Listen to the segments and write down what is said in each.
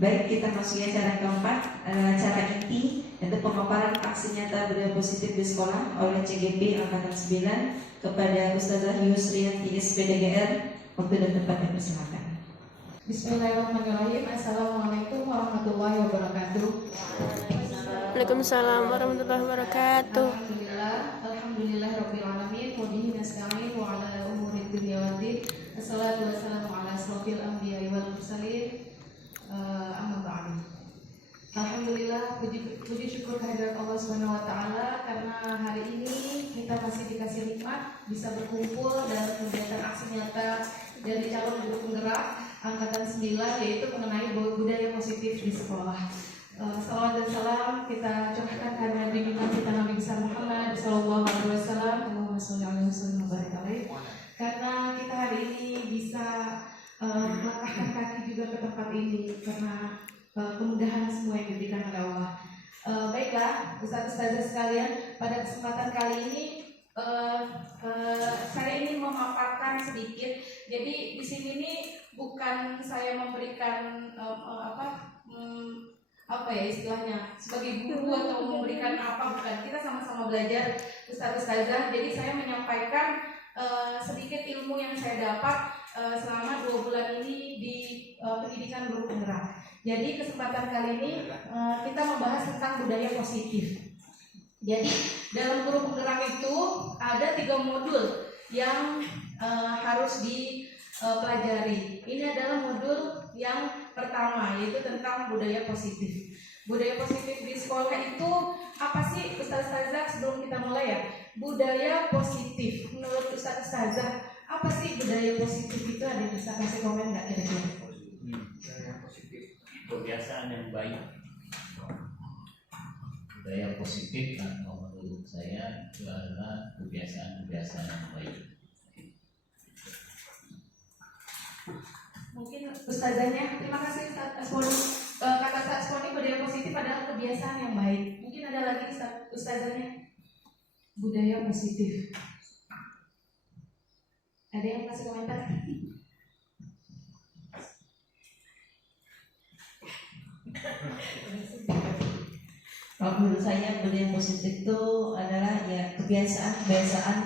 Baik, kita masuki acara keempat, acara inti, yaitu pemaparan aksi nyata budaya positif di sekolah oleh CGP Angkatan 9 kepada Ustazah Yusrianti SPDGR. Waktu dan tempat dipersilakan. Bismillahirrahmanirrahim. Assalamualaikum warahmatullahi wabarakatuh. Waalaikumsalam warahmatullahi wabarakatuh. Alhamdulillah rabbil alamin wa bihi nasta'in wa ala umuri dunya waddin. Assalatu wassalamu ala asrofil anbiya'i wal mursalin. Amma ba'du. Alhamdulillah, puji syukur kehadirat Allah Subhanahu wa taala karena hari ini kita masih dikasih nikmat bisa berkumpul dalam kegiatan aksi nyata dari calon guru penggerak angkatan 9, yaitu mengenai budaya positif di sekolah. Salawat dan salam kita curahkan karena bimbingan kita Nabi besar Muhammad sallallahu alaihi wasallam. Allahumma sholli alaihi wasallam wa barik alaihi. Karena kita hari ini bisa melangkahkan kaki juga ke tempat ini karena kemudahan semua yang diberikan oleh Allah. Baiklah, ustaz-ustazah sekalian, pada kesempatan kali ini saya ingin memaparkan sedikit. Jadi di sini nih bukan saya memberikan apa ya istilahnya sebagai guru atau memberikan apa, bukan. Kita sama-sama belajar ustaz-ustazah. Jadi saya menyampaikan sedikit ilmu yang saya dapat selama 2 bulan ini di pendidikan guru penggerak. Jadi kesempatan kali ini kita membahas tentang budaya positif. Jadi dalam guru penggerak itu ada 3 modul yang harus dipelajari. Ini adalah modul yang pertama, yaitu tentang budaya positif. Budaya positif di sekolah itu apa sih Ustaz-Ustazah? Sebelum kita mulai ya, budaya positif menurut Ustaz-Ustazah apa sih budaya positif itu? Ada yang bisa kasih komen nggak kira-kira? Budaya positif, kebiasaan yang baik. Budaya positif atau menurut saya itu adalah kebiasaan-kebiasaan yang baik. Mungkin Ustazahnya, terima kasih Ustaz Asmoni. Kata Ustaz Asmoni, budaya positif adalah kebiasaan yang baik. Mungkin ada lagi Ustazahnya, budaya positif. Ada yang kasih komentar? Kalau menurut saya budaya positif itu adalah ya kebiasaan-kebiasaan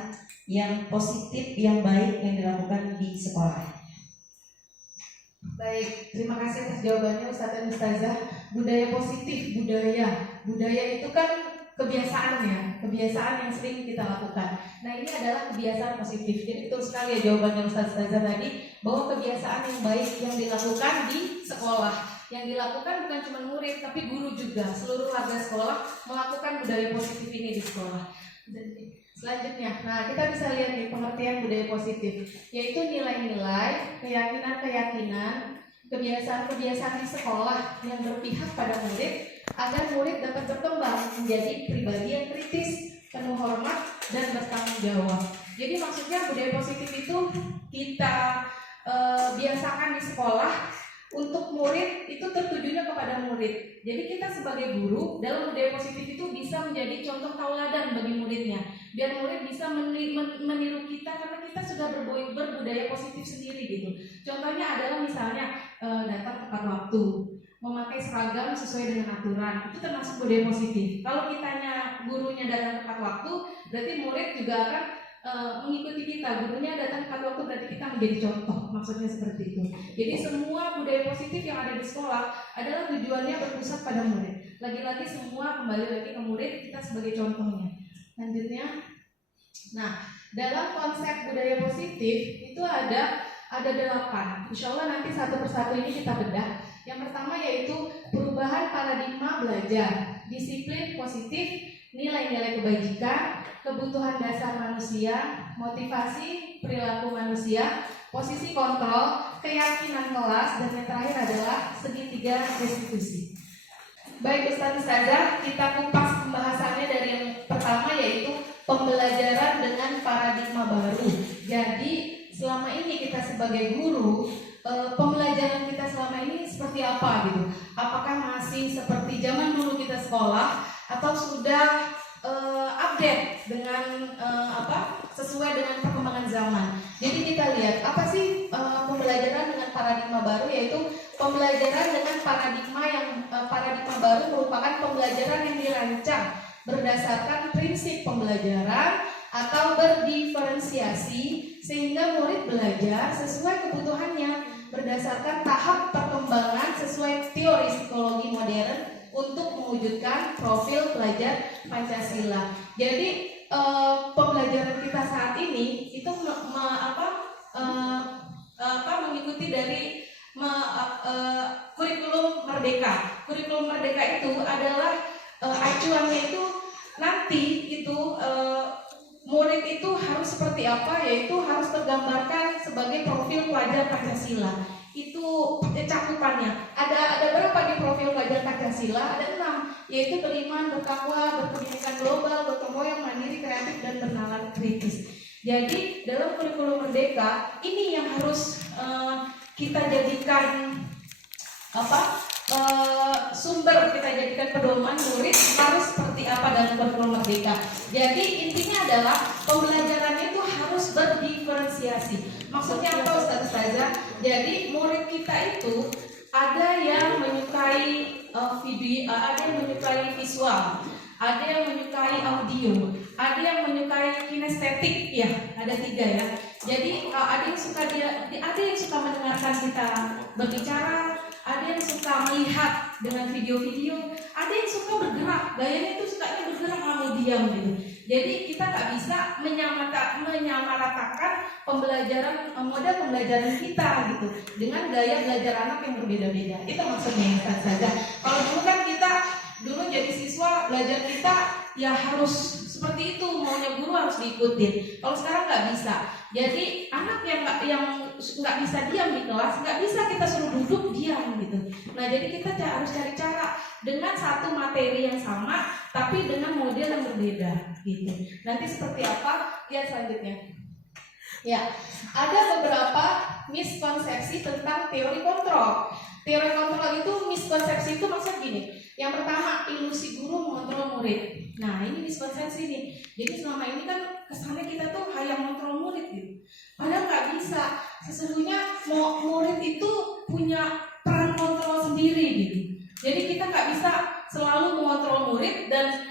yang positif, yang baik yang dilakukan di sekolah. Baik, terima kasih atas jawabannya Ustaz dan Ustazah. Budaya positif, budaya itu kan kebiasaan yang sering kita lakukan. Nah, ini adalah kebiasaan positif. Jadi betul sekali ya jawabannya Ustazah tadi, bahwa kebiasaan yang baik yang dilakukan di sekolah, yang dilakukan bukan cuma murid tapi guru juga, seluruh warga sekolah melakukan budaya positif ini di sekolah. Selanjutnya, nah kita bisa lihat nih pengertian budaya positif, yaitu nilai-nilai, keyakinan-keyakinan, kebiasaan-kebiasaan di sekolah yang berpihak pada murid agar murid dapat berkembang menjadi pribadi yang kritis, penuh hormat, dan bertanggung jawab. Jadi maksudnya budaya positif itu kita biasakan di sekolah untuk murid, itu tertujunya kepada murid. Jadi kita sebagai guru dalam budaya positif itu bisa menjadi contoh tauladan bagi muridnya, biar murid bisa meniru kita karena kita sudah berbudaya positif sendiri gitu. Contohnya adalah misalnya datang tepat waktu, memakai seragam sesuai dengan aturan, itu termasuk budaya positif. Kalau kitanya gurunya datang tepat waktu, berarti murid juga akan mengikuti kita. Gurunya datang tepat waktu, berarti kita menjadi contoh. Maksudnya seperti itu. Jadi semua budaya positif yang ada di sekolah adalah tujuannya berpusat pada murid. Lagi-lagi semua kembali lagi ke murid, kita sebagai contohnya. Lanjutnya, nah dalam konsep budaya positif itu ada 8. Insya Allah nanti satu persatu ini kita bedah. Yang pertama yaitu perubahan paradigma belajar, disiplin positif, nilai-nilai kebajikan, kebutuhan dasar manusia, motivasi perilaku manusia, posisi kontrol, keyakinan kelas, dan yang terakhir adalah segitiga restitusi. Baik Ustazah, kita kupas pembahasannya dari yang pertama yaitu pembelajaran dengan paradigma baru. Jadi selama ini kita sebagai guru, pembelajaran kita selama ini seperti apa gitu? Apakah masih seperti zaman dulu kita sekolah atau sudah update dengan sesuai dengan perkembangan zaman? Jadi kita lihat apa sih pembelajaran dengan paradigma baru, yaitu pembelajaran dengan paradigma baru merupakan pembelajaran yang dirancang berdasarkan prinsip pembelajaran atau berdiferensiasi sehingga murid belajar sesuai kebutuhannya berdasarkan tahap perkembangan sesuai teori psikologi modern untuk mewujudkan profil pelajar Pancasila. Jadi pembelajaran kita saat ini itu mengikuti dari kurikulum Merdeka. Kurikulum Merdeka itu adalah acuannya itu nanti itu murid itu harus seperti apa, yaitu harus tergambarkan sebagai profil pelajar Pancasila. Itu cakupannya. Ada berapa di profil pelajar Pancasila? Ada 6, yaitu beriman, bertakwa, berpendidikan global, gotong royong, mandiri, kreatif, dan bernalar kritis. Jadi dalam kurikulum Merdeka ini yang harus kita jadikan sumber, kita jadikan pedoman murid harus seperti apa dalam kurikulum Merdeka. Jadi intinya adalah pembelajarannya itu harus berdiferensiasi. Maksudnya apa Ustazah? Jadi murid kita itu ada yang menyukai video, ada yang menyukai visual, ada yang menyukai audio, ada yang menyukai kinestetik, ya ada 3 ya. Jadi ada yang suka mendengarkan kita berbicara, ada yang suka melihat dengan video-video, ada yang suka bergerak, gayanya itu sukanya bergerak nggak mau diam gitu. Jadi kita nggak bisa menyamaratakan model pembelajaran kita gitu dengan gaya belajar anak yang berbeda-beda. Itu maksudnya saja. Kalau dulu kan kita jadi siswa belajar kita ya harus seperti itu, maunya guru harus diikutin. Kalau sekarang nggak bisa. Jadi anak yang nggak bisa diam di kelas, nggak bisa kita suruh duduk diam gitu. Nah jadi kita harus cari cara dengan satu materi yang sama, tapi dengan model yang berbeda gitu. Nanti seperti apa? Lihat selanjutnya. Ya, ada beberapa miskonsepsi tentang teori kontrol. Teori kontrol itu miskonsepsi itu maksudnya gini. Yang pertama, ilusi guru mengontrol murid. Nah ini miskonsepsi nih. Jadi selama ini kan kesannya kita tuh hanya mengontrol murid gitu. Padahal nggak bisa. Sesungguhnya murid itu punya peran kontrol sendiri gitu. Jadi kita nggak bisa selalu mengontrol murid dan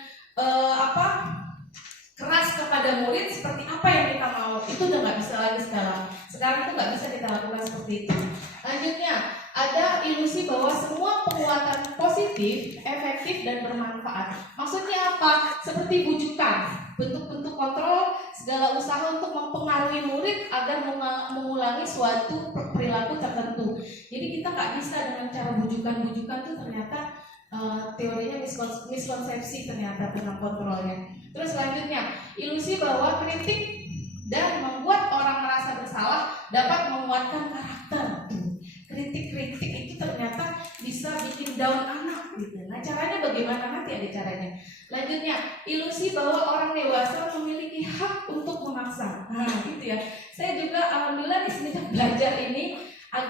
keras kepada murid seperti apa yang kita mau. Itu udah nggak bisa lagi sekarang. Sekarang itu nggak bisa kita lakukan seperti itu. Lanjutnya, ada ilusi bahwa semua penguatan positif, efektif, dan bermanfaat. Maksudnya apa? Seperti bujukan, bentuk-bentuk kontrol, segala usaha untuk mempengaruhi murid agar mengulangi suatu perilaku tertentu. Jadi kita nggak bisa dengan cara bujukan-bujukan itu ternyata teorinya miskonsepsi ternyata tentang kontrolnya. Terus selanjutnya, ilusi bahwa kritik dan membuat orang merasa bersalah dapat menguatkan karakter. Kritik-kritik itu ternyata bisa bikin down anak gitu. Nah caranya bagaimana? Nanti ada caranya. Lanjutnya, ilusi bahwa orang dewasa memiliki hak untuk memaksa. Nah gitu ya. Saya juga alhamdulillah di semenjak belajar ini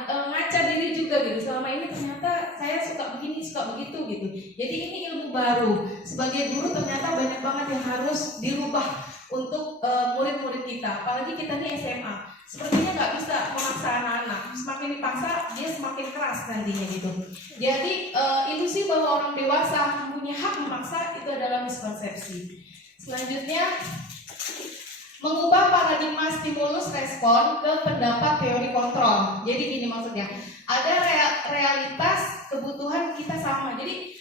ngaca diri juga gitu. Selama ini ternyata saya suka begini, suka begitu gitu. Jadi ini ilmu baru. Sebagai guru ternyata banyak banget yang harus dirubah untuk murid-murid kita. Apalagi kita ini SMA. Sepertinya nggak bisa memaksa anak-anak. Semakin dipaksa, dia semakin keras nantinya gitu. Jadi ilusi bahwa orang dewasa punya hak memaksa itu adalah miskonsepsi. Selanjutnya, mengubah paradigma stimulus respon ke pendapat teori kontrol. Jadi gini maksudnya, ada realitas kebutuhan kita sama. Jadi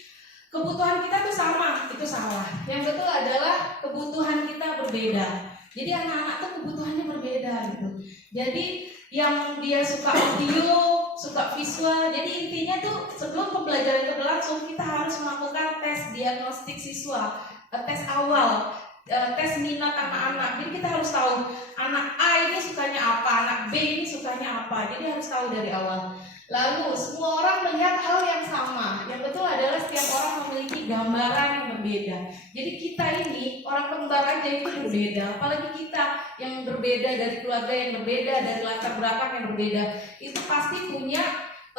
kebutuhan kita tuh sama, itu salah. Yang betul adalah kebutuhan kita berbeda. Jadi anak-anak tuh kebutuhannya berbeda gitu. Jadi yang dia suka audio, suka visual. Jadi intinya tuh sebelum pembelajaran itu berlangsung, kita harus melakukan tes diagnostik siswa, tes awal. Tes minat anak-anak. Jadi kita harus tahu anak A ini sukanya apa, anak B ini sukanya apa. Jadi harus tahu dari awal. Lalu semua orang melihat hal yang sama. Yang betul adalah setiap orang memiliki gambaran yang berbeda. Jadi kita ini orang kembar aja itu berbeda. Apalagi kita yang berbeda dari keluarga yang berbeda, dari latar belakang yang berbeda, itu pasti punya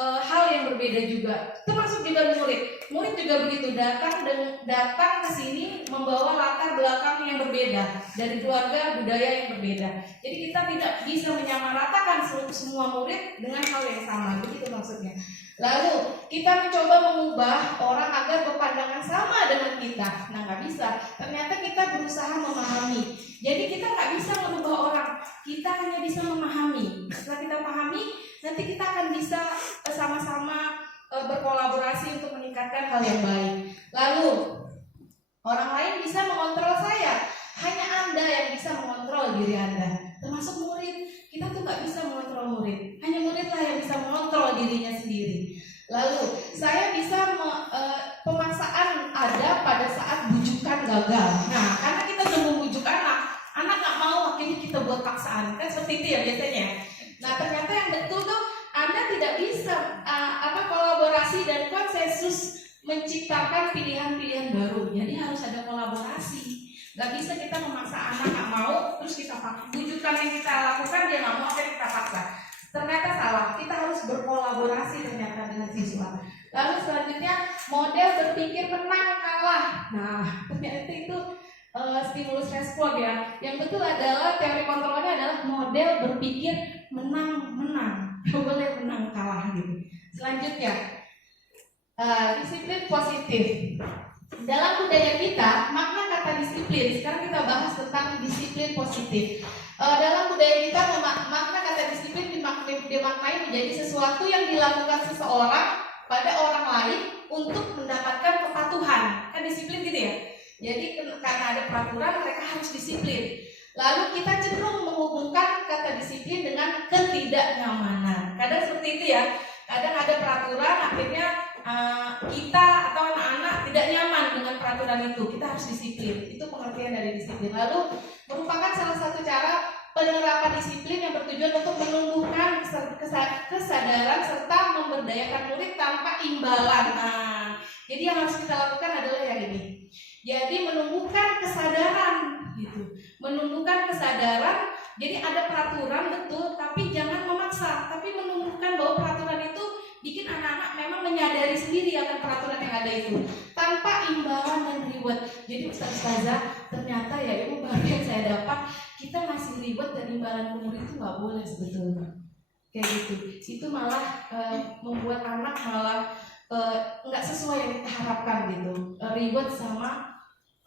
hal yang berbeda juga. Termasuk juga murid. Murid juga begitu, datang ke sini membawa latar belakang yang berbeda, dari keluarga, budaya yang berbeda. Jadi kita tidak bisa menyamaratakan semua murid dengan hal yang sama, begitu maksudnya. Lalu kita mencoba mengubah orang agar berpandangan sama dengan kita. Nah, nggak bisa. Ternyata kita berusaha memahami. Jadi kita nggak bisa merubah orang. Kita hanya bisa memahami. Setelah kita pahami, nanti kita akan bisa sama-sama berkolaborasi untuk meningkatkan hal yang baik. Lalu orang lain bisa mengontrol saya. Hanya Anda yang bisa mengontrol diri Anda. Termasuk murid. Kita tuh nggak bisa mengontrol murid. Hanya muridlah yang bisa mengontrol dirinya sendiri. Lalu saya bisa pemaksaan ada pada saat bujukan gagal. Nah, karena kita belum membujuk anak nggak mau, akhirnya kita buat paksaan. Kan seperti itu ya biasanya. Nah, ternyata yang betul tuh Anda tidak bisa kolaborasi dan konsensus menciptakan pilihan-pilihan baru. Jadi harus ada kolaborasi. Gak bisa kita memaksa anak nggak mau, terus kita paksa. Bujukan yang kita lakukan dia nggak mau, akhirnya kita paksa. Ternyata salah. Kita harus berkolaborasi ternyata dengan siswa. Lalu selanjutnya model berpikir menang kalah. Nah, ternyata itu stimulus respon ya. Yang betul adalah teori kontrolnya adalah model berpikir menang-menang. Boleh menang kalah gitu. Selanjutnya disiplin positif. Dalam budaya kita, makna kata disiplin, sekarang kita bahas tentang disiplin positif. Dalam budaya kita, makna kata disiplin dimaknai menjadi sesuatu yang dilakukan seseorang pada orang lain untuk mendapatkan kepatuhan. Kan disiplin gitu ya. Jadi karena ada peraturan, mereka harus disiplin. Lalu kita cenderung menghubungkan kata disiplin dengan ketidaknyamanan. Kadang seperti itu ya. Kadang ada peraturan, akhirnya kita atau anak-anak tidak nyaman dengan peraturan itu. Kita harus disiplin. Itu pengertian dari disiplin. Lalu merupakan salah satu cara penerapan disiplin yang bertujuan untuk menumbuhkan kesadaran serta memberdayakan murid tanpa imbalan. Nah, jadi yang harus kita lakukan adalah yang ini. Jadi menumbuhkan kesadaran gitu. Menumbuhkan kesadaran. Jadi ada peraturan betul, tapi jangan memaksa. Tapi menumbuhkan bahwa peraturan itu bikin anak-anak memang menyadari sendiri akan peraturan yang ada itu tanpa imbalan dan reward. Jadi Ustazah, ternyata ya ilmu baru yang saya dapat, kita ngasih reward dan imbalan umur itu nggak boleh sebetulnya. Kayak gitu. Itu malah membuat anak malah nggak sesuai yang kita harapkan gitu. Reward sama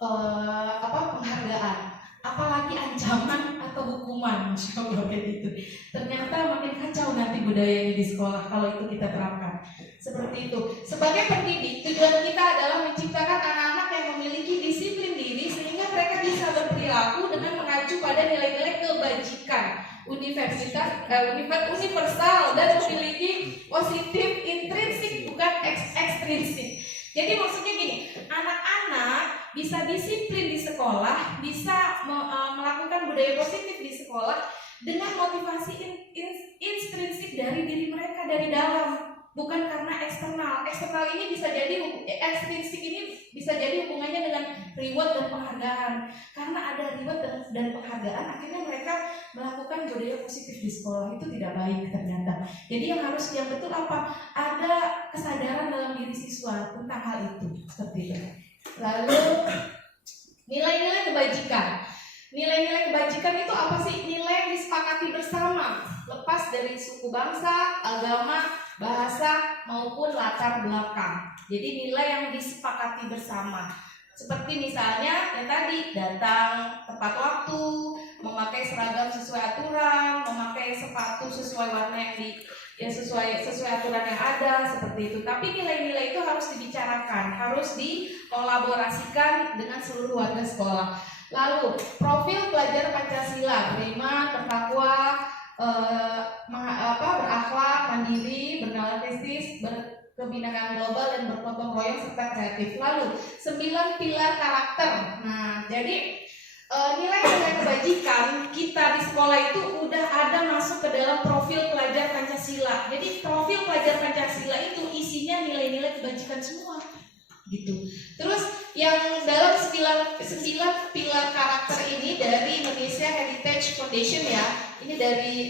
penghargaan. Apalagi ancaman atau hukuman, Masya Allah kayak gitu. Ternyata makin kacau nanti budayanya di sekolah kalau itu kita terapkan. Seperti itu. Sebagai pendidik, tujuan kita adalah menciptakan anak-anak yang memiliki disiplin diri sehingga mereka bisa berperilaku dengan mengacu pada nilai-nilai kebajikan, universal dan memiliki positif intrinsik bukan ekstrinsik. Jadi maksudnya gini, anak-anak bisa disiplin di sekolah, bisa melakukan budaya positif di sekolah dengan motivasi intrinsik dari diri mereka dari dalam, bukan karena eksternal. Eksternal ini bisa jadi ekstrinsik ini bisa jadi hubungannya dengan reward dan penghargaan. Karena ada reward dan penghargaan, akhirnya mereka melakukan budaya positif di sekolah. Itu tidak baik ternyata. Jadi yang betul apa? Ada kesadaran dalam diri siswa tentang hal itu, seperti itu. Lalu nilai-nilai kebajikan. Nilai-nilai kebajikan itu apa sih? Nilai yang disepakati bersama, lepas dari suku bangsa, agama, bahasa maupun latar belakang. Jadi nilai yang disepakati bersama. Seperti misalnya yang tadi, datang tepat waktu, memakai seragam sesuai aturan, memakai sepatu sesuai warna yang sesuai aturan yang ada, seperti itu. Tapi nilai-nilai itu harus dibicarakan, harus dikolaborasikan dengan seluruh warga sekolah. Lalu profil pelajar Pancasila: beriman, bertakwa, berakhlak, mandiri, bernalar etis, berkebinekaan global, dan bergotong royong serta kreatif. Lalu 9 pilar karakter. Nah, jadi nilai-nilai kebajikan kita di sekolah itu udah ada masuk ke dalam profil pelajar Pancasila. Jadi profil pelajar Pancasila itu isinya nilai-nilai kebajikan semua gitu. Terus yang dalam 9 pilar karakter ini dari Indonesia Heritage Foundation ya. Ini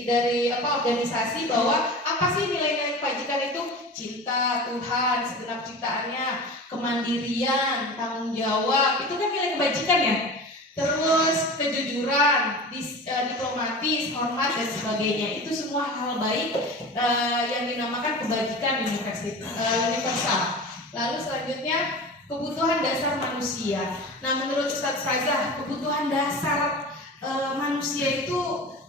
dari organisasi bahwa apa sih nilai-nilai kebajikan itu? Cinta Tuhan, segenap ciptaannya, kemandirian, tanggung jawab, itu kan nilai kebajikan ya. Terus kejujuran, diplomatis, hormat dan sebagainya. Itu semua hal baik yang dinamakan kebajikan universal. Lalu selanjutnya kebutuhan dasar manusia. Nah, menurut Ustadz Faizah, kebutuhan dasar manusia itu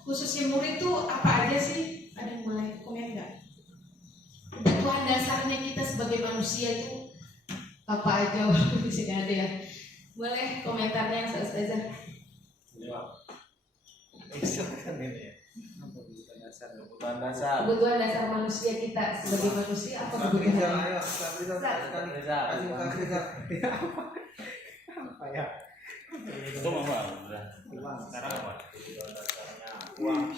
khususnya murid itu apa aja sih? Ada yang boleh komen nggak? Kebutuhan dasarnya kita sebagai manusia itu apa aja? Di sini ada ya. Boleh komentarnya Ustazah. Kebutuhan dasar manusia kita sebagai manusia apa kebutuhan? Apa ya? Itu mah sekarang apa? Uang.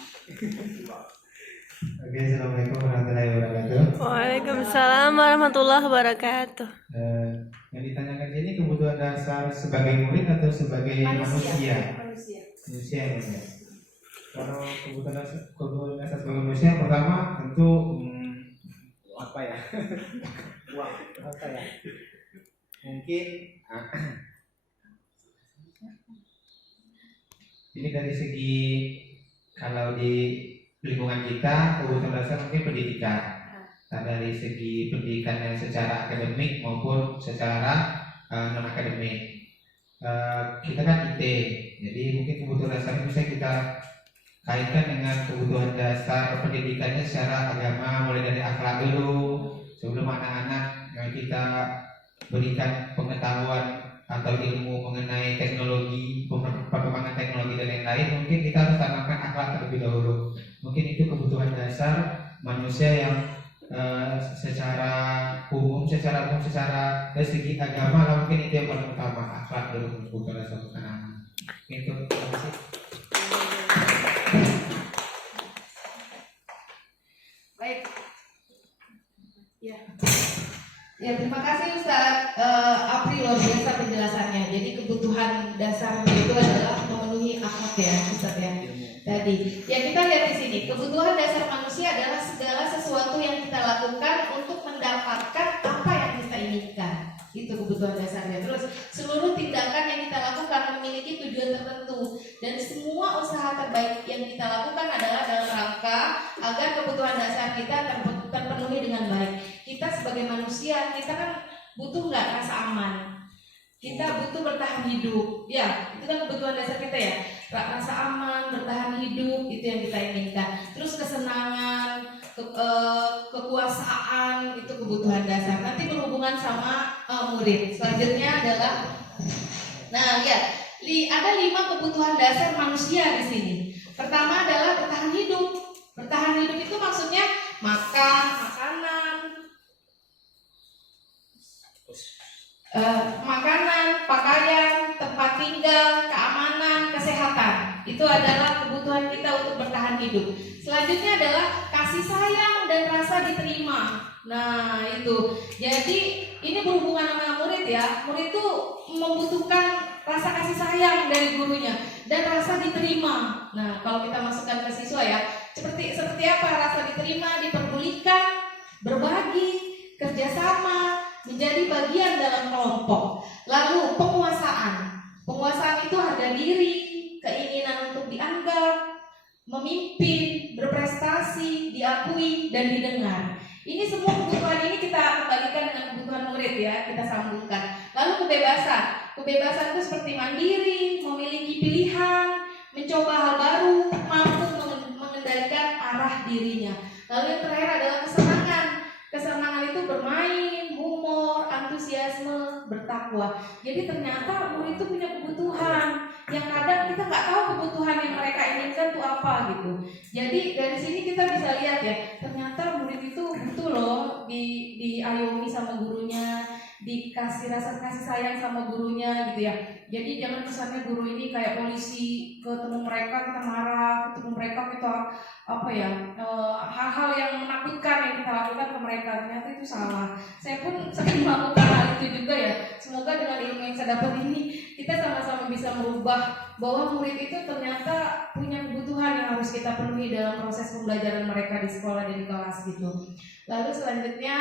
Oke, assalamualaikum warahmatullahi wabarakatuh. Waalaikumsalam warahmatullahi wabarakatuh. Yang ditanyakan ini kebutuhan dasar sebagai murid atau sebagai manusia? Manusia ya. Kalau kebutuhan dasar sebagai manusia, pertama tentu apa ya? Uang. Apa ya? Mungkin ini dari segi kalau di lingkungan kita kebutuhan dasar mungkin pendidikan. Nah, dari segi pendidikan yang secara akademik maupun secara non akademik. Kita kan IT, jadi mungkin kebutuhan dasar bisa kita kaitkan dengan kebutuhan dasar pendidikannya secara agama, mulai dari akhlak dulu sebelum anak-anak yang kita berikan pengetahuan atau ilmu mengenai teknologi, perkembangan teknologi dan lain-lain, mungkin kita harus tanamkan akhlak terlebih dahulu. Mungkin itu kebutuhan dasar manusia yang secara umum, secara dari segi agama lah, mungkin itu yang paling utama, akhlak dulu kebutuhan dasar anak-anak. Itu terima kasih. Baik. Ya, terima kasih Ustaz April luar biasa penjelasannya. Jadi kebutuhan dasarnya itu adalah memenuhi akhlak ya Ustaz ya. Tadi, ya kita lihat di sini, kebutuhan dasar manusia adalah segala sesuatu yang kita lakukan untuk mendapatkan apa yang kita inginkan. Itu kebutuhan dasarnya. Terus seluruh tindakan yang kita lakukan memiliki tujuan tertentu, dan semua usaha terbaik yang kita lakukan adalah dalam rangka agar kebutuhan dasar kita terpenuhi dengan baik. Kita sebagai manusia, kita kan butuh nggak rasa aman? Kita butuh bertahan hidup, ya itu kan kebutuhan dasar kita ya. Rasa aman, bertahan hidup, itu yang kita inginkan. Terus kesenangan, kekuasaan, itu kebutuhan dasar. Nanti berhubungan sama murid. Selanjutnya adalah, nah lihat, ada 5 kebutuhan dasar manusia di sini. Pertama adalah bertahan hidup. Bertahan hidup itu maksudnya makan, makanan, pakaian, tempat tinggal, keamanan, kesehatan. Itu adalah kebutuhan kita untuk bertahan hidup. Selanjutnya adalah kasih sayang dan rasa diterima. Nah itu, jadi ini berhubungan sama murid ya. Murid itu membutuhkan rasa kasih sayang dari gurunya dan rasa diterima. Nah kalau kita masukkan ke siswa ya, seperti apa rasa diterima? Diperdulikan, berbagi, kerjasama, menjadi bagian dalam kelompok. Lalu penguasaan itu harga diri, keinginan untuk dianggap, memimpin, berprestasi, diakui dan didengar. Ini semua kebutuhan ini kita kembalikan dengan kebutuhan murid ya, kita sambungkan. Lalu kebebasan itu seperti mandiri, memiliki pilihan, mencoba hal baru, mampu mengendalikan arah dirinya. Lalu yang terakhir adalah kesenangan itu bermain, humor, antusiasme, bertakwa. Jadi ternyata murid itu punya kebutuhan yang kadang kita nggak tahu kebutuhan yang mereka inginkan itu apa gitu. Jadi dari sini kita bisa lihat ya, ternyata murid itu butuh loh diayomi sama gurunya, dikasih rasa kasih sayang sama gurunya gitu ya. Jadi jangan kesannya guru ini kayak polisi, ketemu mereka kita marah, ketemu mereka kita hal-hal yang menakutkan yang kita lakukan ke mereka. Ternyata itu salah. Saya pun sering melakukan hal itu juga ya. Semoga dengan ilmu yang saya dapat ini kita sama-sama bisa merubah bahwa murid itu ternyata punya kebutuhan yang harus kita penuhi dalam proses pembelajaran mereka di sekolah dan di kelas gitu. Lalu selanjutnya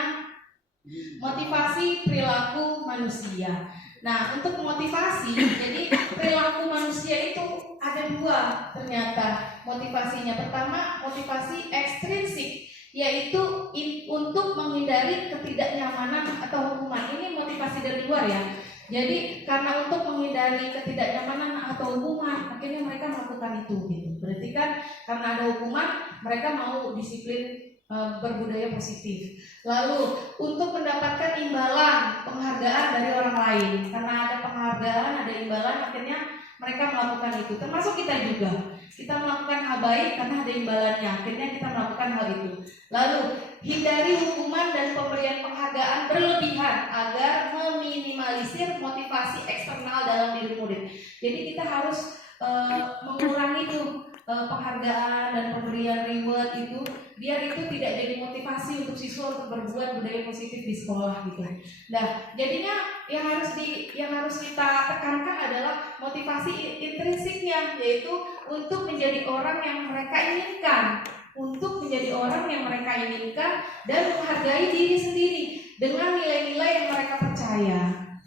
motivasi perilaku manusia. Nah, untuk motivasi, jadi perilaku manusia itu ada dua ternyata motivasinya. Pertama, motivasi ekstrinsik, yaitu untuk menghindari ketidaknyamanan atau hukuman. Ini motivasi dari luar ya. Jadi karena untuk menghindari ketidaknyamanan atau hukuman, akhirnya mereka melakukan itu gitu. Berarti kan karena ada hukuman, mereka mau disiplin berbudaya positif. Lalu untuk mendapatkan imbalan penghargaan dari orang lain, karena ada penghargaan, ada imbalan, akhirnya mereka melakukan itu. Termasuk kita juga, kita melakukan hal baik karena ada imbalannya, akhirnya kita melakukan hal itu. Lalu hindari hukuman dan pemberian penghargaan berlebihan agar meminimalisir motivasi eksternal dalam diri murid. Jadi kita harus mengurangi tuh penghargaan dan pemberian reward itu, biar itu tidak jadi motivasi untuk siswa untuk berbuat budaya positif di sekolah gitu. Nah, jadinya yang harus kita tekankan adalah motivasi intrinsiknya, yaitu untuk menjadi orang yang mereka inginkan, dan menghargai diri sendiri dengan nilai-nilai yang mereka percaya.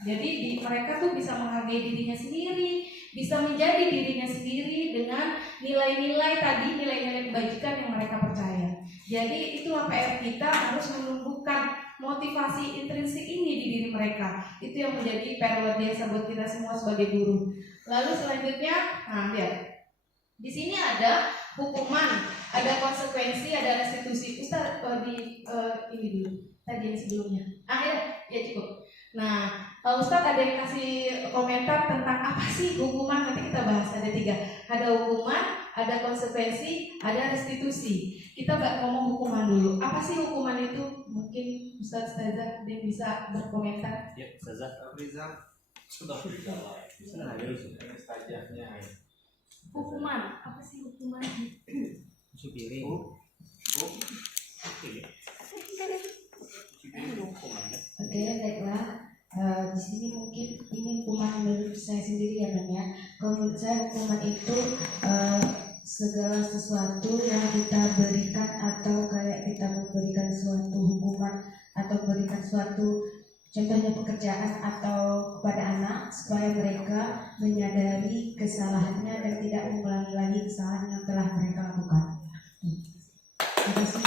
Jadi mereka tuh bisa menghargai dirinya sendiri, bisa menjadi dirinya sendiri dengan nilai-nilai kebajikan yang mereka percaya. Jadi itulah PR kita, harus menumbuhkan motivasi intrinsik ini di diri mereka. Itu yang menjadi PR luar biasa buat kita semua sebagai guru. Lalu selanjutnya, lihat. Di sini ada hukuman, ada konsekuensi, ada restitusi. Ustaz ini dulu, tadi yang sebelumnya. Ya cukup. Nah, Ustadz ada yang kasih komentar tentang apa sih hukuman, nanti kita bahas, ada 3. Ada hukuman, ada konsekuensi, ada restitusi. Kita ngomong hukuman dulu. Apa sih hukuman itu? Mungkin Ustadz Ustazah ada yang bisa berkomentar. Ya, Ustazah. Hukuman, apa sih hukuman? Oke, baiklah. Di sini mungkin ini hukuman menurut saya sendiri ya Bang ya. Kalau menurut saya hukuman itu segala sesuatu yang kita berikan, atau kayak kita memberikan suatu hukuman atau berikan suatu contohnya pekerjaan atau kepada anak supaya mereka menyadari kesalahannya dan tidak mengulangi lagi kesalahan yang telah mereka lakukan. Terima kasih.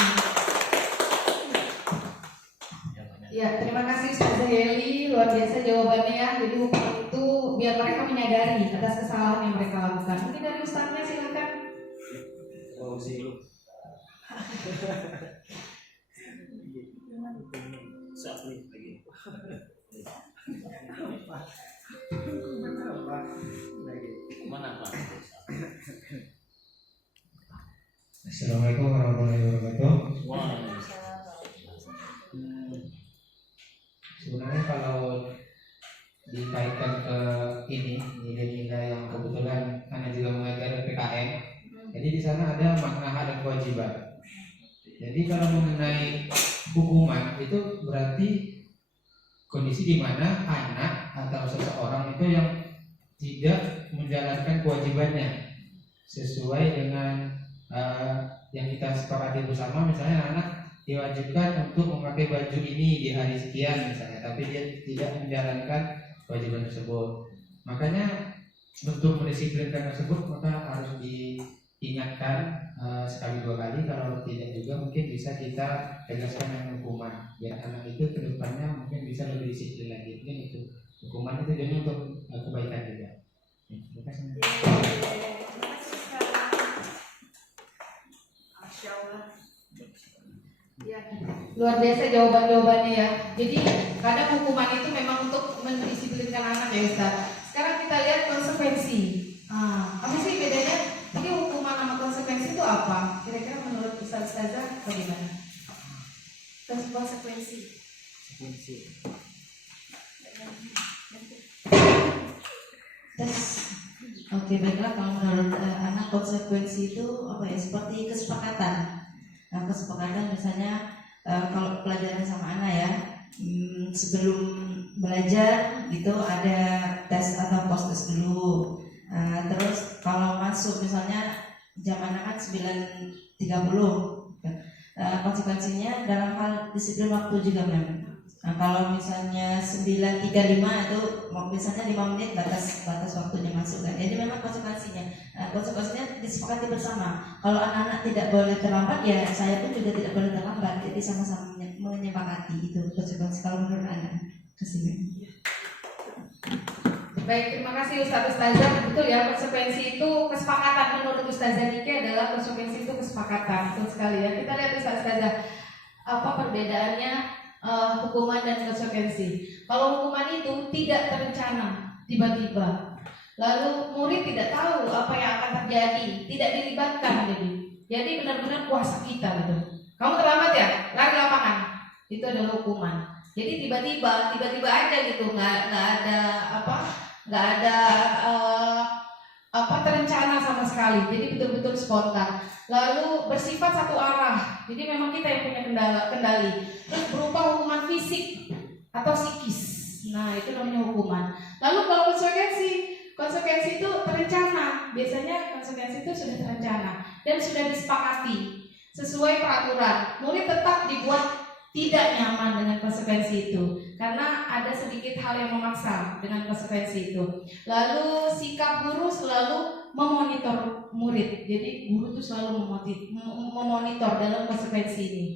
Ya, terima kasih Ustazah Yeli, luar biasa jawabannya ya. Jadi hukuman itu biar mereka menyadari atas kesalahan yang mereka lakukan. Mungkin dari Ustaznya silakan. Assalamualaikum warahmatullahi wabarakatuh. Sebenarnya kalau dikaitkan ke ini nilai-nilai yang kebetulan Anda juga mengajar PKN, jadi di sana ada makna hak dan kewajiban. Jadi kalau mengenai hukuman itu berarti kondisi di mana anak atau seseorang itu yang tidak menjalankan kewajibannya sesuai dengan yang kita sepakati bersama. Misalnya anak diwajibkan untuk memakai baju ini di hari sekian misalnya, tapi dia tidak menjalankan kewajiban tersebut. Makanya untuk mendisiplinkan tersebut maka harus diingatkan sekali 2 kali. Kalau tidak juga mungkin bisa kita tegaskan dengan hukuman biar anak itu kedepannya mungkin bisa lebih disiplin lagi. Mungkin itu hukuman itu jadi untuk kebaikan juga. Terima kasih. Ya, luar biasa jawaban-jawabannya ya. Jadi kadang hukuman itu memang untuk mendisiplinkan anak ya Ustaz. Sekarang kita lihat konsekuensi. Apa sih bedanya? Jadi hukuman sama konsekuensi itu apa? Kira-kira menurut Ustazah bagaimana? Konsekuensi. Oke, baiklah, kalau menurut anak konsekuensi itu apa ya, seperti kesepakatan. Nah, kesepakatan misalnya kalau pelajaran sama anak ya, sebelum belajar gitu ada tes atau post tes dulu. Terus kalau masuk misalnya jam anak kan 9.30, konsekuensinya dalam hal disiplin waktu juga memang. Nah, kalau misalnya 9.35 itu misalnya 5 menit batas waktunya masuk kan. Jadi memang konsekuensinya disepakati bersama. Kalau anak-anak tidak boleh terlambat ya saya pun juga tidak boleh terlambat. Jadi sama-sama menyepakati itu konsekuensi kalau menurut anak. Kesini. Baik, terima kasih Ustazah. Betul ya, konsekuensi itu kesepakatan. Menurut Ustazah Nike adalah konsekuensi itu kesepakatan. Betul sekali ya. Kita lihat Ustazah, apa perbedaannya hukuman dan konsekuensi. Kalau hukuman itu tidak terencana, tiba-tiba. Lalu murid tidak tahu apa yang akan terjadi, tidak dilibatkan jadi benar-benar kuasa kita gitu. Kamu terlambat ya, lari lapangan. Itu adalah hukuman. Jadi tiba-tiba aja gitu, nggak ada terencana sama sekali. Jadi betul-betul spontan. Lalu bersifat satu arah. Jadi memang kita yang punya kendali. Terus berupa hukuman fisik atau psikis. Nah, itu namanya hukuman. Lalu kalau konsekuensi itu terencana. Biasanya konsekuensi itu sudah terencana dan sudah disepakati sesuai peraturan. Murid tetap dibuat tidak nyaman dengan konsekuensi itu karena ada sedikit hal yang memaksa dengan konsekuensi itu. Lalu sikap guru selalu memonitor murid. Jadi guru itu selalu memonitor dalam konsekuensi ini.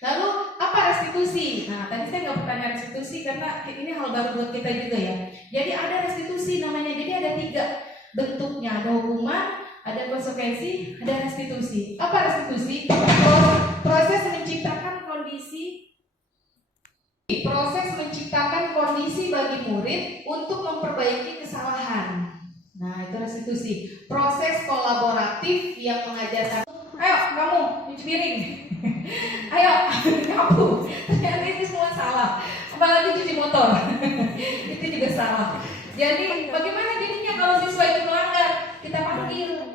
Lalu apa restitusi? Nah, tadi saya nggak bertanya restitusi karena ini hal baru buat kita juga ya. Jadi ada restitusi namanya. Jadi ada 3 bentuknya. Ada hukuman, ada konsekuensi, ada restitusi. Apa restitusi? Proses menciptakan kondisi bagi murid untuk memperbaiki kesalahan. Nah, itu restitusi. Proses kolaboratif yang mengajarkan. Ayo kamu cuci piring. Ayo nyapu. Ternyata itu semua salah. Apalagi cuci motor. Itu juga salah. Jadi bagaimana jadinya kalau siswa itu melanggar? Kita panggil,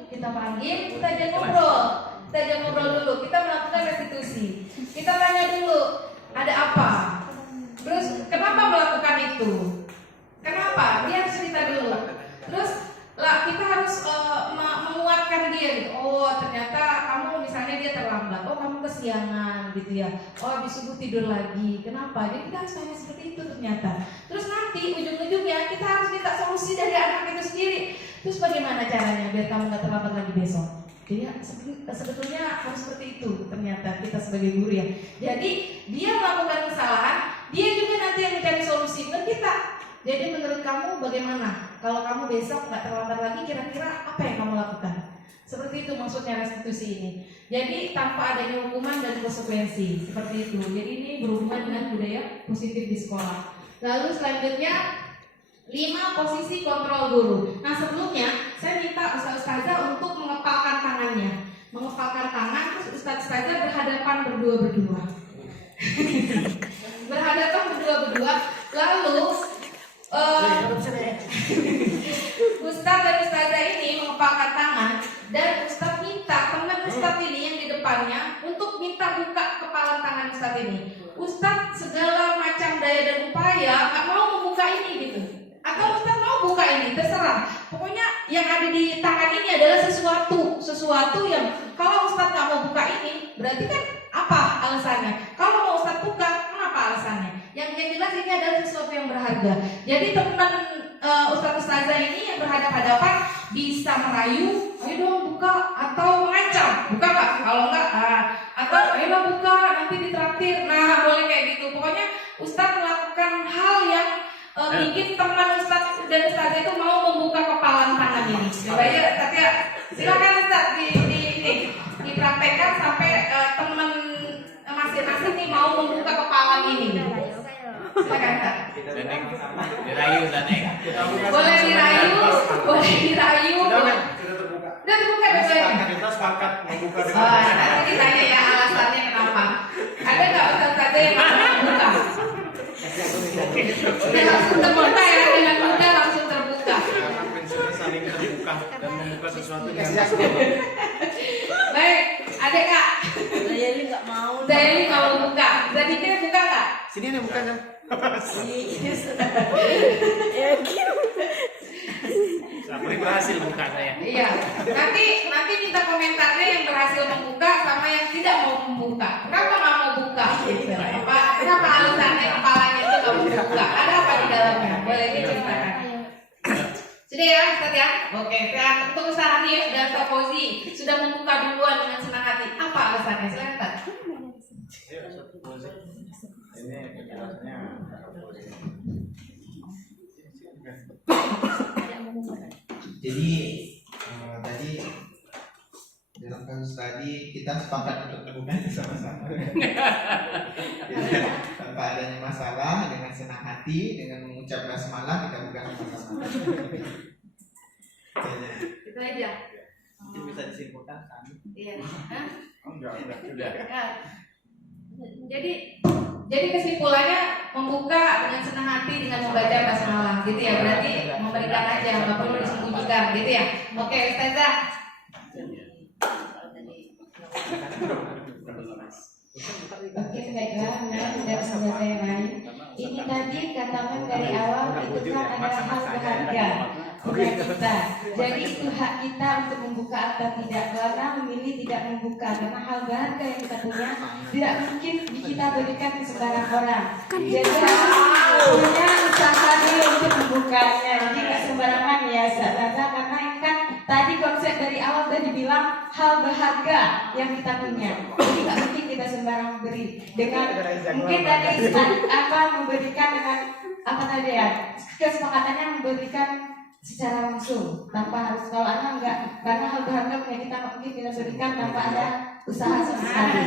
kita ajak ngobrol dulu. Kita melakukan restitusi. Kita tanya dulu, ada apa? Terus kenapa melakukan itu? Kenapa? Dia harus cerita dulu. Terus kita harus menguatkan dia gitu. Oh, ternyata kamu misalnya dia terlambat. Oh, kamu kesiangan gitu ya. Oh, habis subuh tidur lagi. Kenapa? Jadi kita harus tanya seperti itu ternyata. Terus nanti ujung-ujungnya kita harus minta solusi dari anak itu sendiri. Terus bagaimana caranya biar kamu gak terlambat lagi besok? Jadi sebetulnya harus seperti itu ternyata kita sebagai guru ya. Jadi dia melakukan kesalahan, dia juga nanti yang mencari solusi buat kita. Jadi menurut kamu bagaimana? Kalau kamu besok nggak terlambat lagi, kira-kira apa yang kamu lakukan? Seperti itu maksudnya restitusi ini. Jadi tanpa adanya hukuman dan konsekuensi seperti itu. Jadi ini berhubungan dengan budaya positif di sekolah. Lalu selanjutnya 5 posisi kontrol guru. Nah sebelumnya saya minta Ustazah untuk mengepalkan tangannya. Mengepalkan tangan, terus Ustazah berhadapan berdua-berdua. Berhadapan berdua-berdua. Lalu Ustaz dan Ustazah ini mengepalkan tangan. Dan Ustaz minta teman Ustaz ini yang di depannya untuk minta buka kepala tangan Ustaz ini. Ustaz segala macam daya dan upaya gak mau membuka ini gitu. Atau Ustaz mau buka ini, terserah. Pokoknya yang ada di tangan ini adalah sesuatu yang kalau Ustaz nggak mau buka ini, berarti kan apa alasannya? Kalau mau Ustaz buka, kenapa alasannya? Yang jelas ini adalah sesuatu yang berharga. Jadi teman Ustazah ini yang berhadapan-hadapan bisa merayu, ayo dong buka, atau mengancam, buka nggak? Kalau nggak, atau ayo dong buka, nanti ditraktir. Nah boleh kayak gitu. Pokoknya Ustaz melakukan hal yang bikin teman Ustaz dan Ustazah itu mau membuka kepalan tangan ini. Ya, tapi ya, silakan Ustaz dipraktekkan sampai teman masing-masing nih mau membuka kepalan ini. Silakan Ustaz. Dirayu Zaneng. Boleh dirayu. Udah terbuka dua-duanya. Kita sepakat membuka Oh, dengan nanti ditanya ya alasannya kenapa. Ada nggak Ustazah yang mau membuka? Sudah langsung terbuka ya, dengan mudah langsung terbuka. karena prinsipnya saling terbuka dan membuka sesuatu yang Baik, ada Kak. Saya ini nggak mau. Saya ini kalau buka, berarti kita buka nggak? sini ada bukanya. Sapri berhasil buka saya. Iya. Nanti minta komentarnya yang berhasil membuka sama yang tidak mau membuka. Kenapa nggak mau buka? Kenapa alasannya kepalanya itu nggak mau buka? Ada apa di dalamnya? Boleh diceritakan. Sudah ya, Ustaz ya? Oke, dan untuk Ustaz Hanif dan Ustaz Fauzi sudah membuka duluan dengan senang hati. Apa alasannya? Silakan. Ini penjelasannya Jadi tadi dalam kasus tadi kita sepakat untuk melakukan bersama-sama. Jadi, tanpa adanya masalah, dengan senang hati, dengan mengucap basmalah kita buka sama-sama. Itu aja. mungkin bisa disimpulkan kami. Iya. Hah? Enggak, sudah. Ya. Jadi kesimpulannya membuka dengan senang hati dengan membaca basmalah gitu ya, berarti memberikan aja, nggak perlu disembunyikan gitu ya. Oke, Ustazah. Oke, baiklah, mungkin tidak senjata yang lain. Ini tadi katakan dari awal itu kan adalah hal berharga buat kita. Jadi itu hak kita untuk membuka atau tidak. Karena memilih tidak membuka karena hal berharga yang kita punya tidak mungkin kita berikan ke sembarang orang. Jadi punya usaha dulu untuk membukanya. Jadi nggak sembarangan ya, Ustazah, karena ini kan tadi konsep dari awal tadi bilang hal berharga yang kita punya. Jadi nggak mungkin kita sembarang beri dengan mungkin tadi memberikan dengan apa tadi ya, kesepakatannya memberikan secara langsung tanpa harus, kalau anak enggak, karena hal berharga punya kita nggak mungkin kita berikan tanpa ada usaha sama sekali.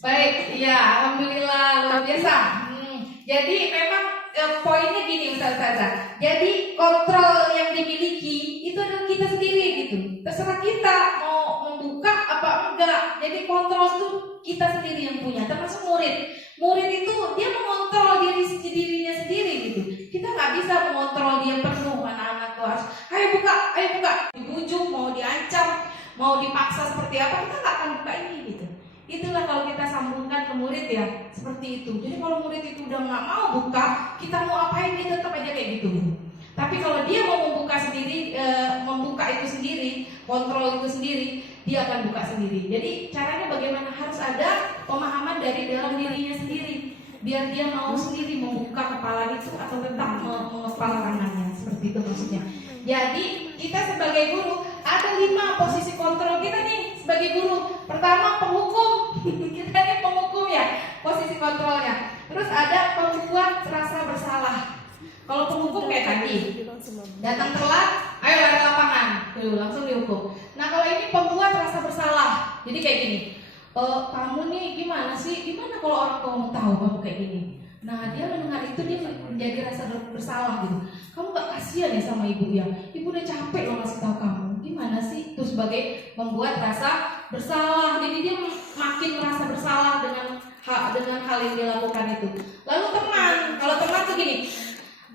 Baik, iya, alhamdulillah luar biasa. Jadi memang poinnya gini Ustazah. Jadi kontrol yang dimiliki itu adalah kita sendiri gitu. Terserah kita mau membuka apa enggak. Jadi kontrol itu kita sendiri yang punya. Termasuk murid. Murid itu dia mengontrol dirinya sendiri gitu. Kita nggak bisa mengontrol dia penuh. Anak-anak tuh harus ayo buka. Dibujuk, mau diancam, mau dipaksa seperti apa, kita nggak akan buka ini gitu. Itulah kalau kita sambungkan ke murid ya, seperti itu. Jadi kalau murid itu udah nggak mau buka, kita mau apain dia tetap aja kayak gitu. Tapi kalau dia mau membuka sendiri, membuka itu sendiri, kontrol itu sendiri, dia akan buka sendiri. Jadi caranya bagaimana, harus ada pemahaman dari dalam dirinya sendiri, biar dia mau sendiri membuka kepala itu atau tetap mengepal tangannya, seperti itu maksudnya. Jadi kita sebagai guru ada 5 posisi kontrol kita nih sebagai guru. Pertama penghukum, kita ini penghukum ya, posisi kontrolnya. Terus ada pembuat rasa bersalah. Kalau penghukum kayak tadi, datang telat, ayo lari lapangan, tuh langsung dihukum. Nah kalau ini pembuat rasa bersalah, jadi kayak gini, kamu nih gimana sih? Gimana kalau orang kamu tahu kamu kayak gini? Nah dia mendengar itu dia menjadi rasa bersalah gitu. Kamu gak kasihan ya sama ibu ya? Ibu udah capek loh ngasih tahu kamu. Gimana sih? Itu sebagai membuat rasa bersalah. Jadi dia makin merasa bersalah dengan hal yang dia lakukan itu. Lalu teman, kalau teman tuh gini,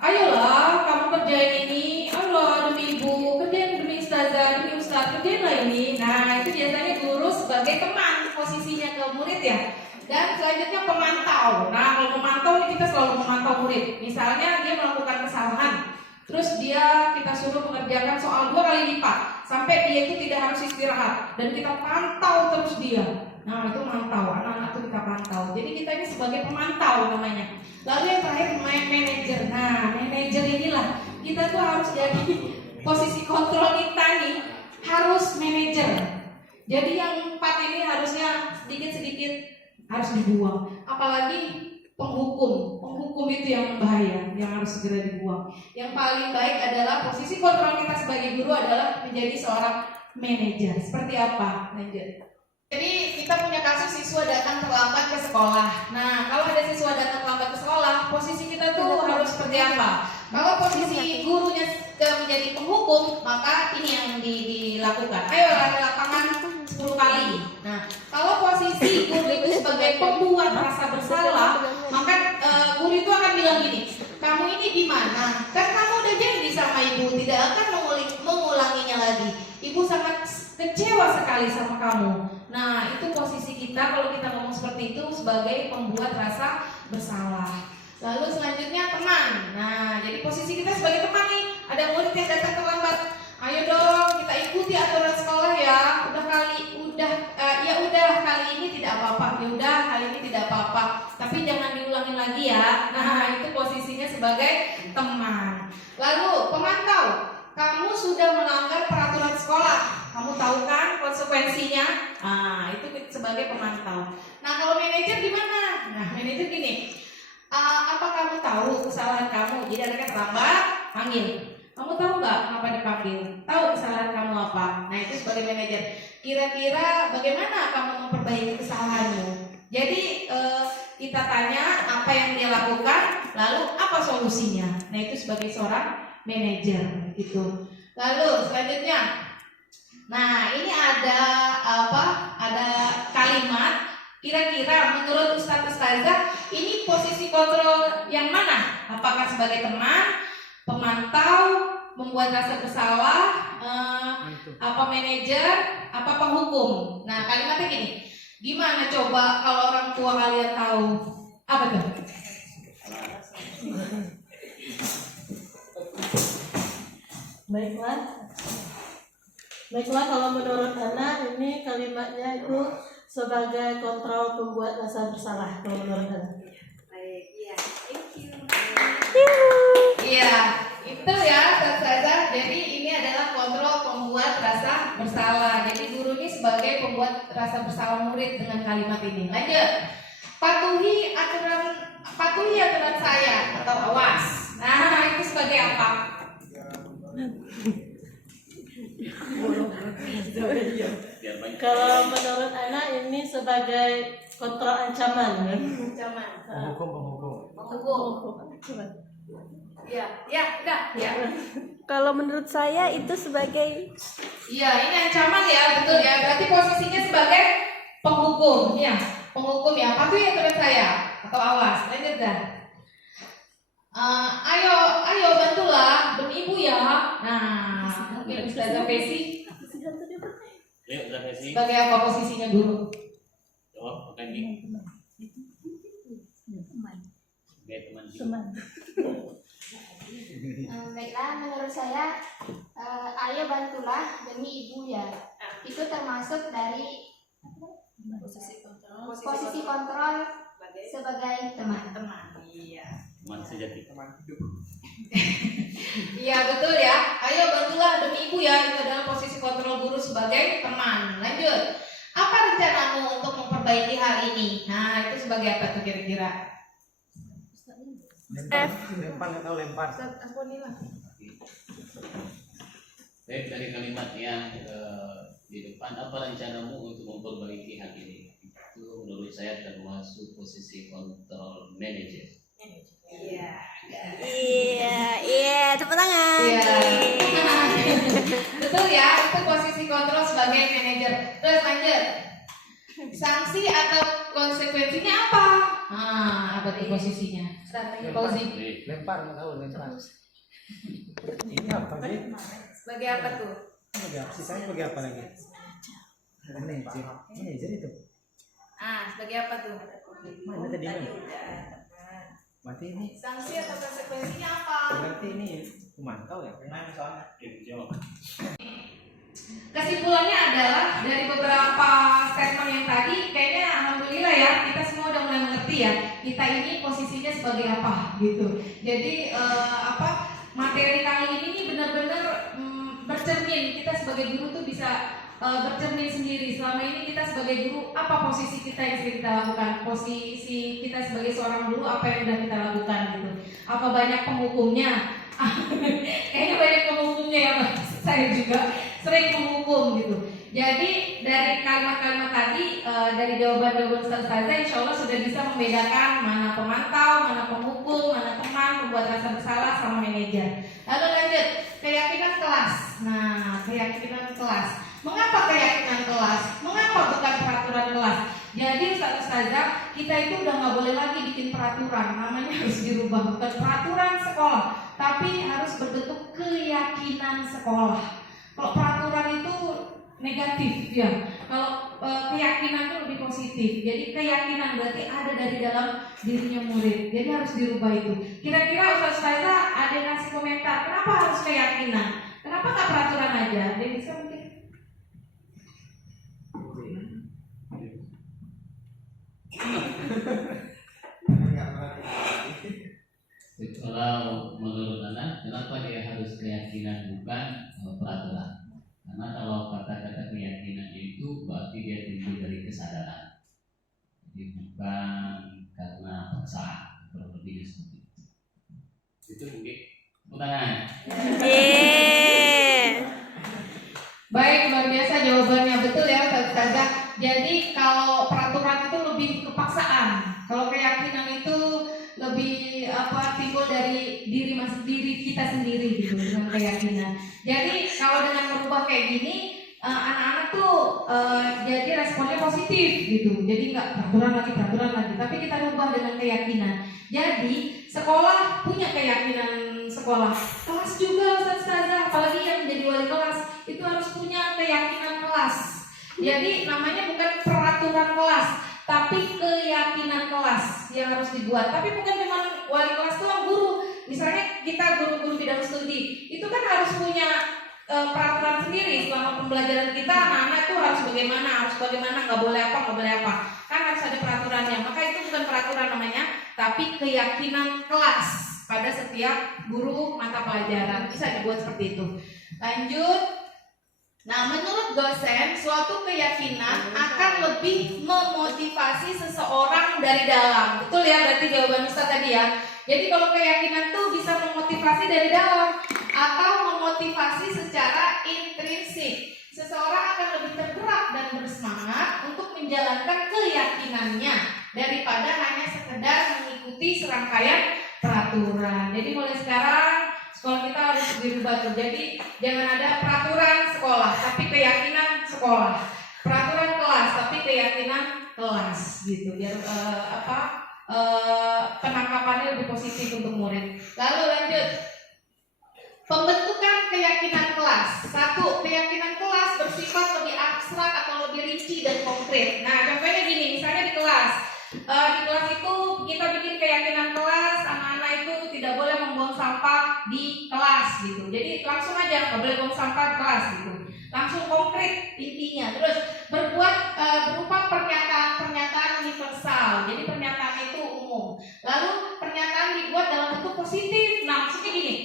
ayolah kamu kerjain ini, ayolah demi ibu, kerjain demi ustazah, demi ustaz, kerjainlah ini. Nah itu biasanya guru sebagai teman posisinya ke murid ya. Dan selanjutnya pemantau. Nah kalau pemantau ini kita selalu memantau murid. Misalnya dia melakukan kesalahan, terus kita suruh mengerjakan soal 2 kali lipat sampai dia itu tidak harus istirahat, dan kita pantau terus dia. Nah itu mantau, anak-anak itu kita pantau. Jadi kita ini sebagai pemantau namanya. Lalu yang terakhir manajer. Nah manajer inilah kita tuh harus jadi posisi kontrol kita nih, harus manajer. Jadi yang 4 ini harusnya sedikit-sedikit harus dibuang. Apalagi penghukum itu yang berbahaya, yang harus segera dibuang. Yang paling baik adalah posisi kontrol kita sebagai guru adalah menjadi seorang manajer. Seperti apa manajer? Jadi kita punya kasus siswa datang terlambat ke sekolah. Nah kalau ada siswa datang terlambat ke sekolah, posisi kita tuh harus seperti apa? Kalau posisi gurunya menjadi penghukum, maka ini yang dilakukan. Ayo lari lapangan 10 kali. Nah kalau posisi guru itu sebagai pembuat rasa bersalah, maka guru itu akan bilang gini, kamu ini di mana? Kan kamu udah janji sama ibu tidak akan mengulanginya lagi. Ibu sangat kecewa sekali sama kamu. Nah, itu posisi kita kalau kita ngomong seperti itu sebagai pembuat rasa bersalah. Lalu selanjutnya teman. Nah, jadi posisi kita sebagai teman nih, ada murid yang datang terlambat. Ayo dong, kita ikuti aturan sekolah ya. Udah kali ini tidak apa-apa. Ya udah kali ini tidak apa-apa. Tapi jangan diulangin lagi ya. Nah, itu posisinya sebagai teman. Lalu pemantau. Kamu sudah melanggar peraturan sekolah. Kamu tahu kan konsekuensinya? Nah, itu sebagai pemantau. Nah, kalau manajer gimana? Nah, manajer gini. Apa kamu tahu kesalahan kamu? Jadi anaknya terlambat, panggil. Kamu tahu nggak kenapa dipanggil? Tahu kesalahan kamu apa? Nah, itu sebagai manajer. Kira-kira bagaimana kamu memperbaiki kesalahanmu? Jadi kita tanya apa yang dia lakukan, lalu apa solusinya? Nah, itu sebagai seorang manajer gitu. Lalu selanjutnya, nah ini ada apa? Ada kalimat. Kira-kira menurut Ustadz Ustazah ini posisi kontrol yang mana? Apakah sebagai teman, pemantau, membuat rasa bersalah, apa manajer, apa penghukum? Nah kalimatnya gini. Gimana coba kalau orang tua kalian tahu? Apa tuh? Baiklah kalau menurut Ana ini kalimatnya itu sebagai kontrol pembuat rasa bersalah kalau menurut Ana. Baik, iya. Thank you. Iya, itu ya Ustazah. Jadi ini adalah kontrol pembuat rasa bersalah. Jadi guru ini sebagai pembuat rasa bersalah murid dengan kalimat ini. Lanjut. Patuhi aturan saya atau awas. Nah, itu sebagai apa? Kalau menurut Ana ini sebagai kontrol ancaman. Ancaman. Penghukum. Ya, udah, ya. Kalau menurut saya itu sebagai Iya, ini ancaman ya, betul ya. Berarti posisinya sebagai penghukum, ya. Penghukum ya. Patuhi aturan saya atau awas. Lanjut dah. Ayo bantulah demi ibu ya. Nah, mungkin Ustazah Fesi Yuk, udah sih. sebagai apa posisinya guru? Jawab, pakai mic. Sebagai teman. Baiklah, menurut saya ayo bantulah demi ibu ya. Itu termasuk dari posisi kontrol sebagai teman. Teman sejati. Iya betul ya. Ayo bantulah demi ibu ya. Itu adalah posisi kontrol guru sebagai teman. Lanjut. Apa rencanamu untuk memperbaiki hal ini? Nah itu sebagai apa tuh kira-kira? Lempar nggak tahu lempar. Baik, dari kalimat yang di depan, apa rencanamu untuk memperbaiki hal ini? Itu menurut saya termasuk posisi kontrol manajer. iya tepuk tangan. Iya. Betul ya, itu posisi kontrol sebagai manajer. Terus lanjut. Sanksi atau konsekuensinya apa? Apa tuh posisinya? Fauzi. Lempar nggak tahu lempar. Ini apa sih? Sebagai apa tuh? Sebagai apa sih? Saya sebagai apa lagi? Manajer itu. Sebagai apa tuh? Mana tadi kan? Berarti ini. Sanksi atau konsekuensinya apa? Berarti ini pemantau ya? Mana soalnya? Jawab. Kesimpulannya adalah dari beberapa statement yang tadi, kayaknya alhamdulillah ya kita semua udah mulai mengerti ya kita ini posisinya sebagai apa gitu. Jadi materi kali ini nih benar-benar bercermin. Kita sebagai guru tuh bisa bercermin sendiri. Selama ini kita sebagai guru apa posisi kita yang sering kita lakukan? Posisi kita sebagai seorang guru apa yang sudah kita lakukan gitu? Apa banyak penghukumnya? Kayaknya banyak penghukumnya ya Pak. Saya juga sering menghukum gitu. Jadi dari kalimat-kalimat tadi, dari jawaban-jawaban Ustazah, insya Allah sudah bisa membedakan mana pemantau, mana penghukum, mana teman, pembuat rasa bersalah, sama manajer. Lalu lanjut, keyakinan kelas. Nah, keyakinan kelas. Mengapa keyakinan kelas? Mengapa bukan peraturan kelas? Jadi Ustazah Ustazah, kita itu udah nggak boleh lagi bikin peraturan, namanya harus dirubah, bukan peraturan sekolah, tapi harus berbentuk keyakinan sekolah. Kalau peraturan itu negatif ya, kalau keyakinan itu lebih positif. Jadi keyakinan berarti ada dari dalam dirinya murid, jadi harus dirubah itu. Kira-kira Ustazah ada yang kasih komentar, kenapa harus keyakinan? Kenapa nggak peraturan aja? Dia bisa mungkin. Kalau menurut Anda, kenapa dia harus keyakinan bukan peraturan? Karena kalau kata-kata keyakinan itu berarti dia timbul dari kesadaran, jadi bukan karena paksaan, berarti seperti itu. Itu mungkin pertanyaan. Baik, luar biasa jawabannya, betul ya Ustazah. Jadi kalau peraturan itu lebih kepaksaan, kalau keyakinan itu lebih timbul dari diri kita sendiri gitu, dengan keyakinan. Jadi kalau dengan merubah kayak gini, anak-anak tuh jadi responnya positif gitu. Jadi nggak peraturan lagi, tapi kita rubah dengan keyakinan. Jadi sekolah punya keyakinan sekolah, kelas juga Ustazah, apalagi yang menjadi wali kelas itu harus punya keyakinan kelas. Jadi namanya bukan peraturan kelas, tapi keyakinan kelas yang harus dibuat. Tapi bukan cuma wali kelas doang, guru. Misalnya kita guru-guru bidang studi, itu kan harus punya peraturan sendiri selama pembelajaran kita. Anak-anak itu harus bagaimana, nggak boleh apa, kan harus ada peraturannya. Maka itu bukan peraturan namanya, tapi keyakinan kelas pada setiap guru mata pelajaran. Bisa dibuat seperti itu. Lanjut. Nah, menurut dosen, suatu keyakinan akan lebih memotivasi seseorang dari dalam. Betul ya, berarti jawaban Ustaz tadi ya. Jadi kalau keyakinan tuh bisa memotivasi dari dalam atau memotivasi secara intrinsik. Seseorang akan lebih tergerak dan bersemangat untuk menjalankan keyakinannya daripada hanya sekedar mengikuti serangkaian peraturan. Jadi mulai sekarang sekolah kita harus dirubah tuh. Jadi jangan ada peraturan sekolah, tapi keyakinan sekolah. Peraturan kelas, tapi keyakinan kelas, gitu. Biar penangkapannya lebih positif untuk murid. Lalu lanjut. Pembentukan keyakinan kelas. 1. Keyakinan kelas bersifat lebih abstrak atau lebih rinci dan konkret. Nah, contohnya gini, misalnya di kelas. Di kelas itu kita bikin keyakinan kelas, anak-anak itu tidak boleh membuang sampah di kelas gitu. Jadi langsung aja nggak boleh buang sampah di kelas gitu. Langsung konkret intinya. Terus berupa pernyataan universal. Jadi pernyataan itu umum. Lalu pernyataan dibuat dalam bentuk positif. Nah, maksudnya gini.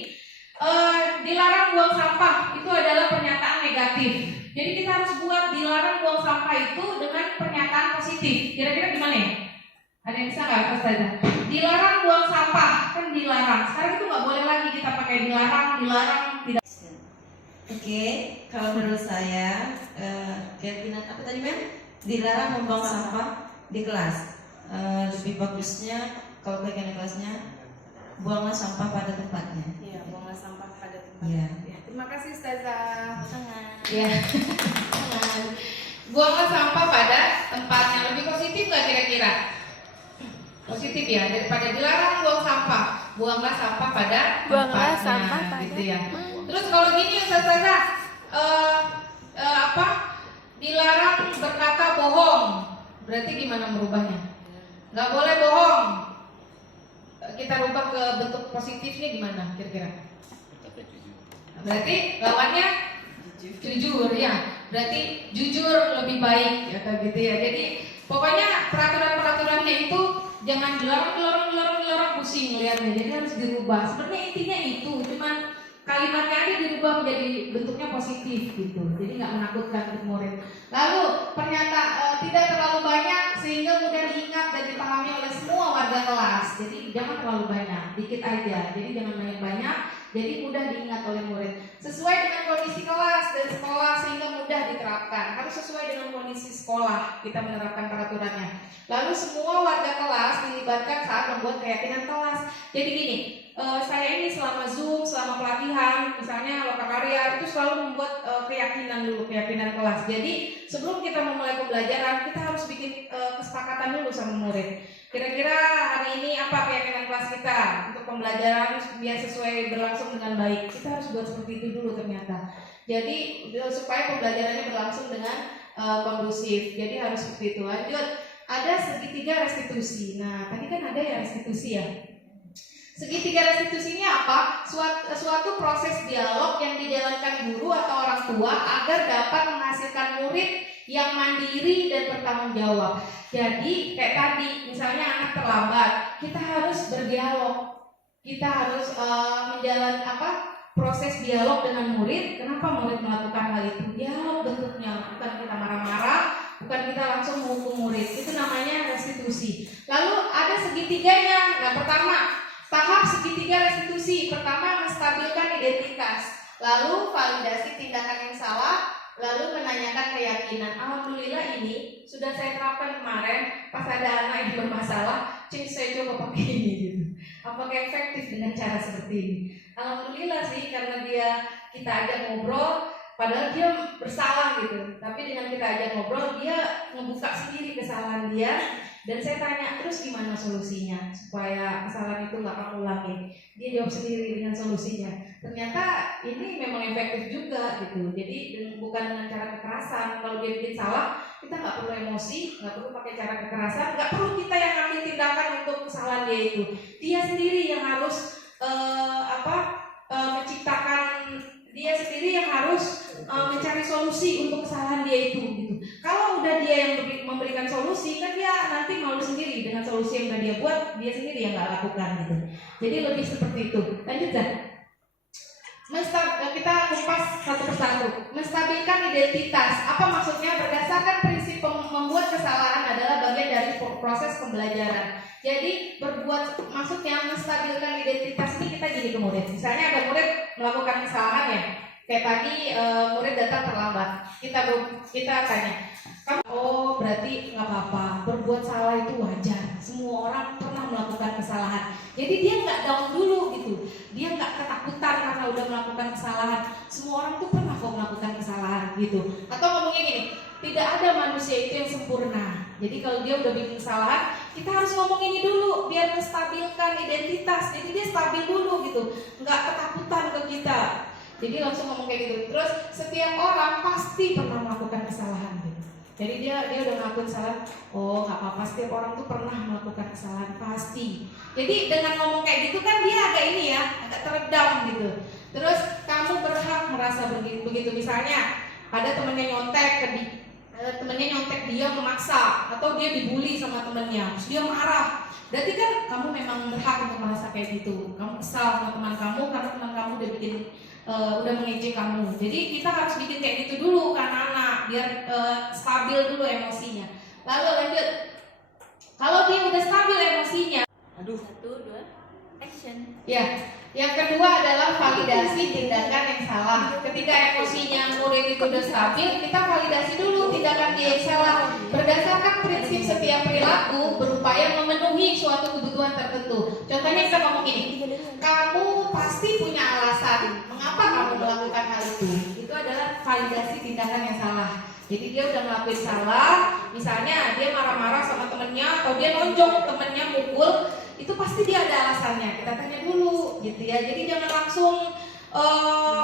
Dilarang buang sampah itu adalah pernyataan negatif. Jadi kita harus buat dilarang buang sampah itu dengan pernyataan positif. Kira-kira gimana ya? Ada yang bisa nggak Ustazah? Dilarang buang sampah, kan dilarang. Sekarang itu nggak boleh lagi kita pakai dilarang tidak. Oke, kalau menurut saya keyakinan apa tadi Mem? Dilarang membuang sampah di kelas. Lebih bagusnya kalau keyakinan kelasnya buanglah sampah pada tempatnya. Iya, buanglah sampah pada tempatnya. Iya. Terima kasih Ustazah. Iya. Buanglah sampah pada tempatnya. Lebih positif nggak kira-kira? Positif ya, daripada dilarang buang sampah, buanglah sampah pada tempatnya, gitu ya. Terus kalau gini Ustazah, dilarang berkata bohong, berarti gimana merubahnya? Nggak boleh bohong. Kita rubah ke bentuk positifnya gimana kira-kira? Berarti lawannya jujur ya. Berarti jujur lebih baik ya kayak gitu ya. Jadi pokoknya peraturan-peraturannya itu jangan dilarang pusing lihatnya. Jadi harus dirubah. Sebenarnya intinya itu, cuman kalimatnya aja dirubah menjadi bentuknya positif gitu. Jadi nggak menakutkan untuk murid. Lalu tidak terlalu banyak sehingga mudah diingat dan dipahami oleh semua warga kelas. Jadi jangan terlalu banyak, dikit aja. Jadi jangan banyak-banyak. Jadi mudah diingat oleh murid. Sesuai dengan kondisi kelas dan sekolah sehingga mudah diterapkan. Harus sesuai dengan kondisi sekolah kita menerapkan peraturannya. Lalu semua warga kelas dilibatkan saat membuat keyakinan kelas. Jadi gini, saya ini selama Zoom, selama pelatihan, misalnya lokakarya itu selalu membuat keyakinan keyakinan dulu, keyakinan kelas. Jadi sebelum kita memulai pembelajaran, kita harus bikin kesepakatan dulu sama murid. Kira-kira hari ini apa keyakinan kelas kita untuk pembelajaran biar sesuai berlangsung dengan baik. Kita harus buat seperti itu dulu ternyata. Jadi supaya pembelajarannya berlangsung dengan kondusif. Jadi harus seperti itu. Lanjut, ada segitiga restitusi. Nah, tadi kan ada ya restitusi ya. Segitiga restitusi ini apa? Suatu proses dialog yang dijalankan guru atau orang tua agar dapat menghasilkan murid yang mandiri dan bertanggung jawab. Jadi kayak tadi, misalnya anak terlambat, kita harus berdialog. Kita harus proses dialog dengan murid. Kenapa murid melakukan hal itu? Dialog bentuknya, bukan kita marah-marah, bukan kita langsung menghukum murid. Itu namanya restitusi. Lalu ada segitiganya. Nah, pertama, tahap segitiga restitusi. Pertama, menstabilkan identitas. Lalu validasi tindakan yang salah. Lalu menanyakan keyakinan. Alhamdulillah ini sudah saya terapkan kemarin. Pas ada anak yang bermasalah, saya coba pakai ini gitu. Apakah efektif dengan cara seperti ini? Alhamdulillah sih, karena kita ajak ngobrol, padahal dia bersalah gitu. Tapi dengan kita ajak ngobrol, dia membuka sendiri kesalahan dia. Dan saya tanya, terus gimana solusinya supaya kesalahan itu nggak kamu ulangi? Dia jawab sendiri dengan solusinya. Ternyata ini memang efektif juga gitu. Jadi bukan dengan cara kekerasan. Kalau dia bikin salah, kita nggak perlu emosi, nggak perlu pakai cara kekerasan, nggak perlu kita yang ambil tindakan untuk kesalahan dia itu. Dia sendiri yang harus menciptakan, dia sendiri yang harus mencari solusi untuk kesalahan dia itu gitu. Kalau udah dia yang memberikan solusi, kan dia nanti malu sendiri dengan solusi yang udah dia buat, dia sendiri yang nggak lakukan gitu. Jadi lebih seperti itu. Lanjut kan? Kita kupas satu persatu. Menstabilkan identitas. Apa maksudnya? Berdasarkan prinsip membuat kesalahan adalah bagian dari proses pembelajaran. Jadi maksudnya menstabilkan identitas ini kita gini ke murid. Misalnya ada murid melakukan kesalahan ya. Kayak tadi murid datang terlambat. Kita tanya, oh berarti nggak apa-apa, berbuat salah itu wajar. Semua orang pernah melakukan kesalahan. Jadi dia nggak down dulu gitu. Dia nggak ketakutan karena udah melakukan kesalahan. Semua orang tuh pernah kok melakukan kesalahan gitu. Atau ngomongnya gini, tidak ada manusia itu yang sempurna. Jadi kalau dia udah bikin kesalahan, kita harus ngomong ini dulu biar menstabilkan identitas. Jadi dia stabil dulu gitu, nggak ketakutan ke kita. Jadi langsung ngomong kayak gitu. Terus setiap orang pasti pernah melakukan kesalahan gitu. Jadi dia udah ngelakuin kesalahan. Oh nggak apa-apa, setiap orang tuh pernah melakukan kesalahan pasti. Jadi dengan ngomong kayak gitu kan dia agak ini ya, agak teredam gitu. Terus kamu berhak merasa begitu. Misalnya ada temennya nyontek dia memaksa atau dia dibully sama temennya, terus dia marah. Berarti kan kamu memang berhak untuk merasa kayak gitu. Kamu kesal sama teman kamu karena teman kamu udah mengejek kamu. Jadi kita harus bikin kayak gitu dulu ke anak-anak biar stabil dulu emosinya. Lalu lanjut. Kalau dia udah stabil emosinya, 1, 2, action. Ya, yang kedua adalah validasi tindakan yang salah. Ketika emosinya murid itu udah stabil, kita validasi dulu tindakan dia yang salah. Berdasarkan prinsip setiap perilaku berupaya memenuhi suatu kebutuhan tertentu. Contohnya kita ngomong gini, kamu pasti punya alasan mengapa kamu melakukan hal itu. Itu adalah validasi tindakan yang salah. Jadi dia udah ngelakuin salah, misalnya dia marah-marah sama temennya atau dia nonjok temennya mukul, itu pasti dia ada alasannya. Kita tanya dulu gitu ya. Jadi jangan langsung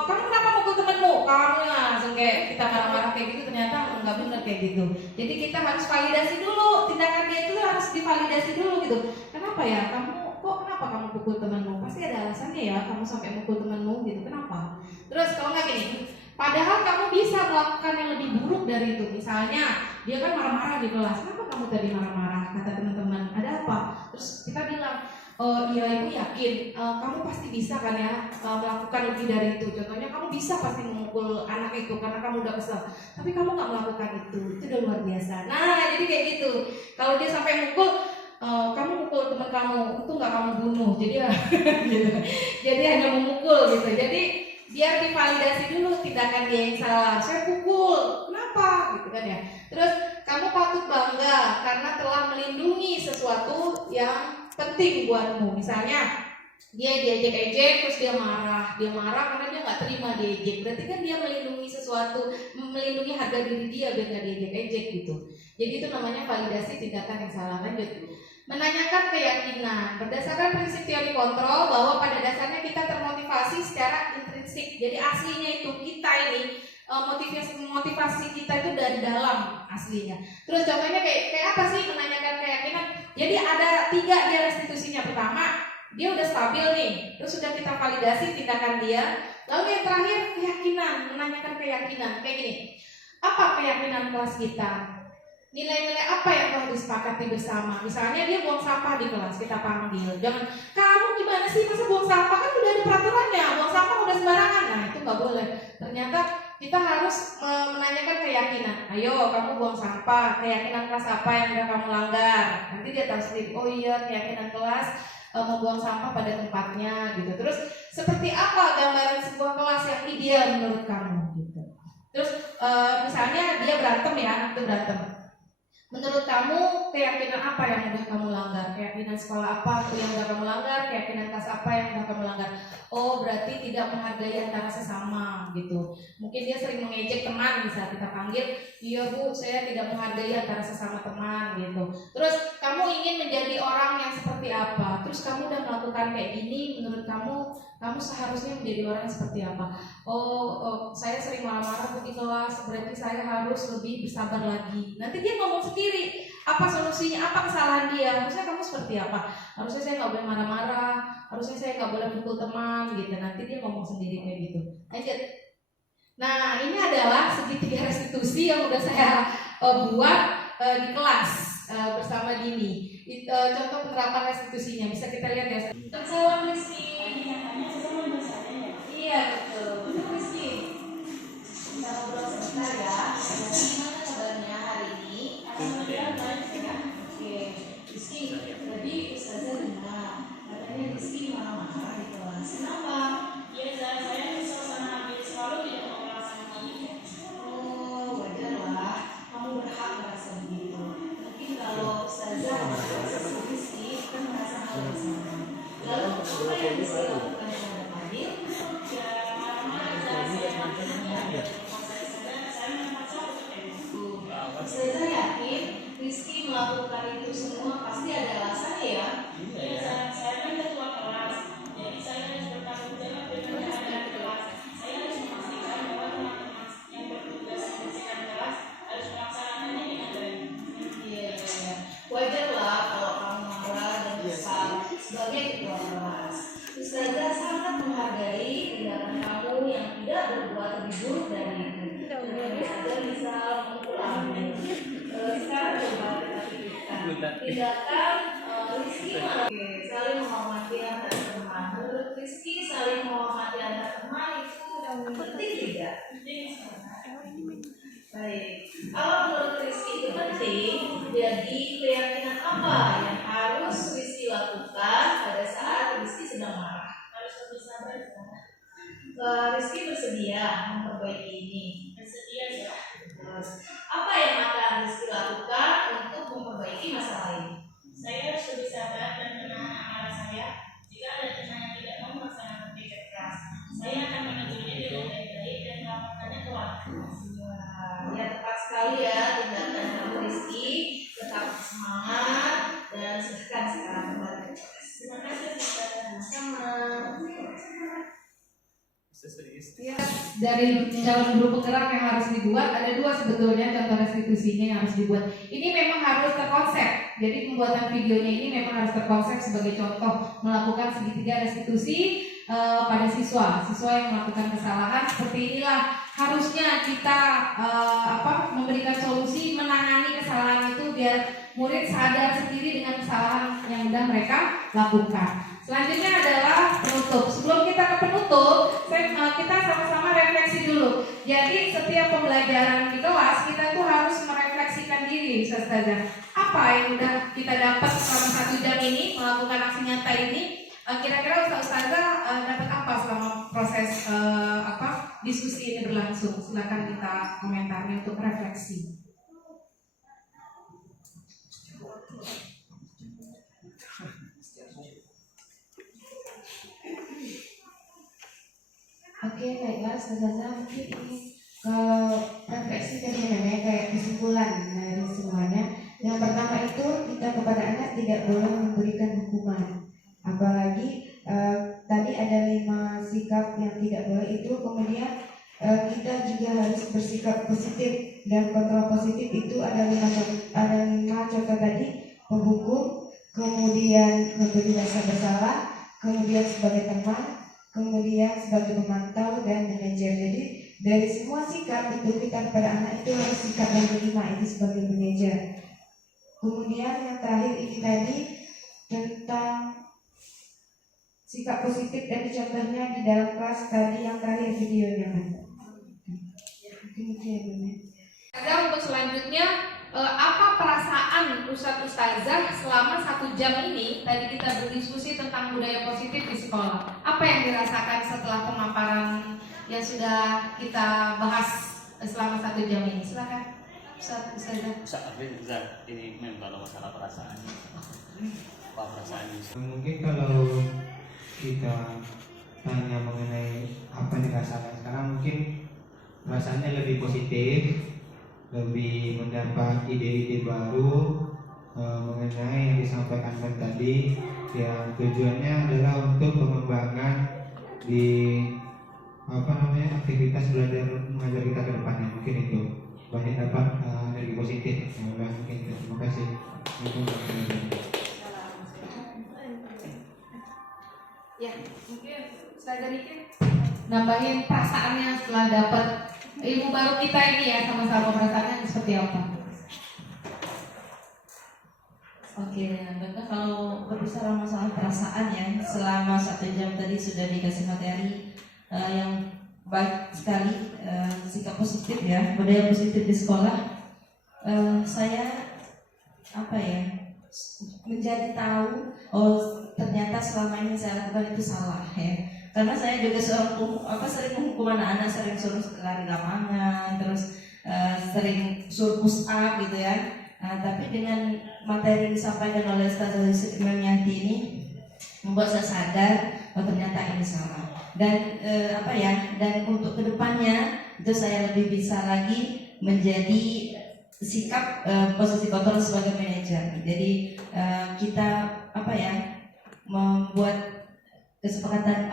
kamu kenapa mukul temenmu? Kamu langsung kayak kita marah-marah kayak gitu, ternyata nggak benar kayak gitu. Jadi kita harus validasi dulu, tindakan dia itu harus divalidasi dulu gitu. Kenapa ya? Kenapa kamu pukul temenmu? Pasti ada alasannya ya kamu sampai mukul temenmu gitu. Kenapa? Terus kalau nggak gini, padahal kamu bisa melakukan yang lebih buruk dari itu. Misalnya dia kan marah-marah di kelas. Kenapa kamu tadi marah-marah? Kata teman-teman, ada apa? Terus kita bilang, iya ibu yakin kamu pasti bisa kan ya melakukan lebih dari itu. Contohnya kamu bisa pasti memukul anak itu karena kamu udah kesel. Tapi kamu nggak melakukan itu udah luar biasa. Nah jadi kayak gitu. Kalau dia sampai mukul, kamu mukul teman kamu itu nggak kamu bunuh. Jadi jadi hanya memukul gitu. Jadi biar divalidasi dulu tindakan dia yang salah. Saya pukul, kenapa? Gitu kan ya. Terus kamu patut bangga karena telah melindungi sesuatu yang penting buatmu. Misalnya dia diejek-ejek terus dia marah karena dia nggak terima diejek, berarti kan dia melindungi sesuatu, melindungi harga diri dia biar nggak diejek-ejek gitu. Jadi itu namanya validasi tindakan yang salah. Lanjut, menanyakan keyakinan berdasarkan prinsip teori kontrol bahwa pada dasarnya kita termotivasi secara intrinsik. Jadi aslinya itu kita ini motivasi kita itu dari dalam aslinya. Terus contohnya kayak apa sih menanyakan keyakinan? Jadi ada 3 dia restitusinya. Pertama, dia udah stabil nih, terus sudah kita validasi tindakan dia. Lalu yang terakhir keyakinan, menanyakan keyakinan. Kayak gini, apa keyakinan kelas kita? Nilai-nilai apa yang telah disepakati bersama? Misalnya dia buang sampah di kelas, kita panggil. Jangan, kamu gimana sih masa buang sampah, kan udah ada peraturannya, buang sampah udah sembarangan. Nah itu nggak boleh. Ternyata kita harus menanyakan keyakinan. Ayo kamu buang sampah, keyakinan kelas apa yang udah kamu langgar? Nanti dia tahu sendiri, oh iya keyakinan kelas membuang sampah pada tempatnya gitu. Terus seperti apa gambaran sebuah kelas yang ideal menurut kamu gitu. Terus misalnya dia berantem ya, itu berantem. Menurut kamu keyakinan apa yang udah kamu langgar? Keyakinan sekolah apa tuh yang udah kamu langgar? Keyakinan kelas apa yang udah kamu langgar? Oh berarti tidak menghargai antara sesama gitu. Mungkin dia sering mengejek teman, bisa kita panggil, iya bu saya tidak menghargai antara sesama teman gitu. Terus kamu ingin menjadi orang yang seperti apa? Terus kamu udah melakukan kayak gini, menurut kamu seharusnya menjadi orang yang seperti apa? Oh saya sering marah-marah di kelas, berarti saya harus lebih bersabar lagi. Nanti dia ngomong sendiri, apa solusinya, apa kesalahan dia. Harusnya kamu seperti apa? Harusnya saya nggak boleh marah-marah, harusnya saya nggak boleh pukul teman gitu. Nanti dia ngomong sendiri kayak gitu. Lanjut. Nah ini adalah segitiga restitusi yang udah saya buat di kelas bersama Dini. Contoh penerapan restitusinya bisa kita lihat ya. Salam Rizky. Iya betul. Betul Rizky. Kita ngobrol sebentar ya. Gimana kabarnya hari ini? Alhamdulillah baik ya. Oke. Rizky, tadi Ustazah dengar katanya Rizky marah-marah di kelas. Kenapa? Iya, saya suasana habis selalu tidak mau melaksanakan ini. Oh wajar lah. Kamu berhak merasa begitu. Mungkin kalau Ustazah merasa Rizky kan merasa hal yang sama. Lalu apa yang bisa dilakukan terhadap Adil? Ya, marah-marah saya memaksa untuk itu. Ustazah yakin Rizky melakukan itu semua pasti ada alasannya ya? Iya, saya kan ketua kelas, jadi saya harus bertanggung jawab dengan keadaan kelas. Saya harus memastikan bahwa teman-teman yang bertugas membersihkan kelas harus melaksanakannya dengan baik. Iya. Wajar lah kalau kamu marah dan kesal sebagai ketua kelas. Ustazah sangat menghargai tindakan kamu yang tidak berbuat lebih buruk dari itu. Ustazah bisa mengulangi. Sekarang coba kita pikirkan tindakan Rizky malah saling menghormati antar teman. Menurut Rizky saling menghormati antar teman itu penting tidak? Baik. Kalau menurut Rizky itu penting, jadi keyakinan apa yang harus Rizky lakukan pada saat Rizky sedang marah? Harus lebih sabar. Rizky bersedia memperbaiki ini. Bersedia ya. Terus, apa yang akan Rizky lakukan untuk memperbaiki masalah ini? Saya harus lebih sabar dan menahan amarah saya. Jika ada teman yang tidak mau melaksanakan kerja keras, saya akan menegurnya dengan baik-baik dan melaporkannya ke waktu. Ya tepat sekali ya tindakan kamu Rizky. Tetap semangat dan silakan sekarang kembali. Terima kasih Ustazah. Sama. Ya, dari calon guru penggerak yang harus dibuat ada 2 sebetulnya contoh restitusinya yang harus dibuat. Ini memang harus terkonsep. Jadi pembuatan videonya ini memang harus terkonsep sebagai contoh melakukan segitiga restitusi pada siswa yang melakukan kesalahan. Seperti inilah harusnya kita memberikan solusi menangani kesalahan itu biar murid sadar sendiri dengan kesalahan yang sudah mereka lakukan. Selanjutnya adalah penutup. Sebelum kita ke penutup, kita sama-sama refleksi dulu. Jadi setiap pembelajaran di kelas kita tuh harus merefleksikan diri, Ustazah. Apa yang udah kita dapat selama 1 jam ini melakukan aksi nyata ini? Kira-kira Ustazah dapat apa selama proses diskusi ini berlangsung? Silakan kita komentarnya untuk refleksi. Oke, baiklah, Ustazah, mungkin ini kalau refleksi dari nenek kayak kesimpulan dari semuanya. Yang pertama itu kita kepada anak tidak boleh memberikan hukuman, apalagi tadi ada 5 sikap yang tidak boleh itu. Kemudian kita juga harus bersikap positif, dan kontrol positif itu ada 5 contoh tadi: penghukum, kemudian memberi rasa bersalah, kemudian sebagai teman, kemudian sebagai pemantau, dan manajer. Jadi dari semua sikap itu kita kepada anak itu harus sikap yang kelima, itu sebagai manajer. Kemudian yang terakhir ini tadi tentang sikap positif dan contohnya di dalam kelas tadi yang terakhir videonya. Ada untuk selanjutnya apa perasaan Ustazah selama 1 jam ini? Tadi kita berdiskusi tentang budaya positif di sekolah. Apa yang dirasakan setelah pemaparan yang sudah kita bahas selama 1 jam ini? Silakan Ustazah. Ini memang kalau masalah perasaan, apa perasaannya? Mungkin kalau kita tanya mengenai apa yang dirasakan sekarang, mungkin perasaannya lebih positif, lebih mendapat ide-ide baru mengenai yang disampaikan tadi, yang tujuannya adalah untuk pengembangan di aktivitas belajar mengajar kita ke depannya. Mungkin itu banyak dapat energi positif. Mungkin itu. Terima kasih. Ya, mungkin Ustazah dikit nambahin perasaannya setelah dapat ilmu baru kita ini ya, sama-sama perasaannya seperti apa? Oke, Bangga, kalau berbicara masalah perasaan ya, selama 1 jam tadi sudah dikasih materi yang baik sekali, sikap positif ya, budaya positif di sekolah. Saya menjadi tahu, oh ternyata selama ini saya lakukan itu salah ya. Karena saya juga sering menghukum anak-anak, sering suruh lari lapangan, terus sering suruh push up gitu ya. Tapi dengan materi yang disampaikan oleh Ustazah Yumianti ini membuat saya sadar bahwa ternyata ini salah. Dan dan untuk kedepannya itu saya lebih bisa lagi menjadi sikap posisi kontrol sebagai manajer. Jadi kita membuat kesepakatan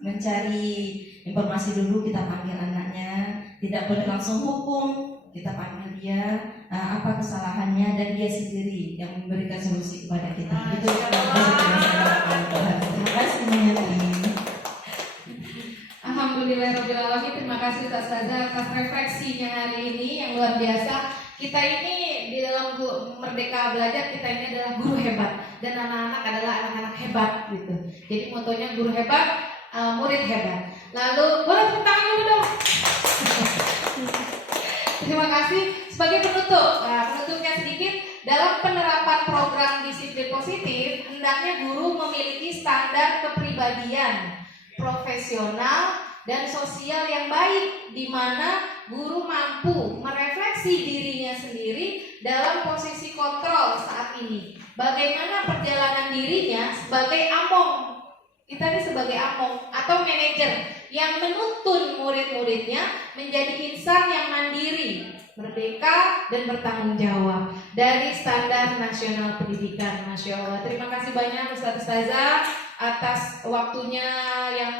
mencari informasi dulu, kita panggil anaknya, tidak boleh langsung hukum, kita panggil dia apa kesalahannya dan dia sendiri yang memberikan solusi kepada kita. Itu yang terima kasih banyak. Alhamdulillahirrahmanirrahim. Terima kasih Ustazah atas refleksinya hari ini yang luar biasa. Kita ini di dalam Merdeka Belajar, kita ini adalah guru hebat dan anak-anak adalah anak-anak hebat gitu. Jadi motonya guru hebat, murid hebat. Lalu boleh tepuk tangan dulu dong. Terima kasih. Sebagai penutupnya sedikit, dalam penerapan program disiplin positif, hendaknya guru memiliki standar kepribadian profesional dan sosial yang baik, di mana guru mampu merefleksi dirinya sendiri dalam posisi kontrol saat ini. Bagaimana perjalanan dirinya sebagai among, kita ini sebagai among atau manajer yang menuntun murid-muridnya menjadi insan yang mandiri, merdeka dan bertanggung jawab dari standar nasional pendidikan. Masya Allah. Terima kasih banyak Ustazah atas waktunya yang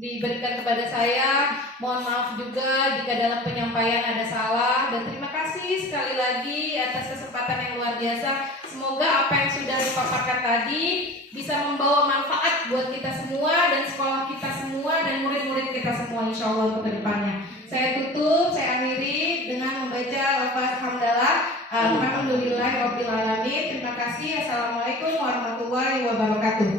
diberikan kepada saya. Mohon maaf juga jika dalam penyampaian ada salah, dan terima kasih sekali lagi atas kesempatan yang luar biasa. Semoga apa yang sudah dipaparkan tadi bisa membawa manfaat buat kita semua dan sekolah kita semua dan murid-murid kita semua, insya Allah untuk kedepannya. Saya tutup, saya akhiri dengan membaca lafaz hamdalah. Alhamdulillahirrabbilalamin. Terima kasih. Assalamualaikum warahmatullahi wabarakatuh.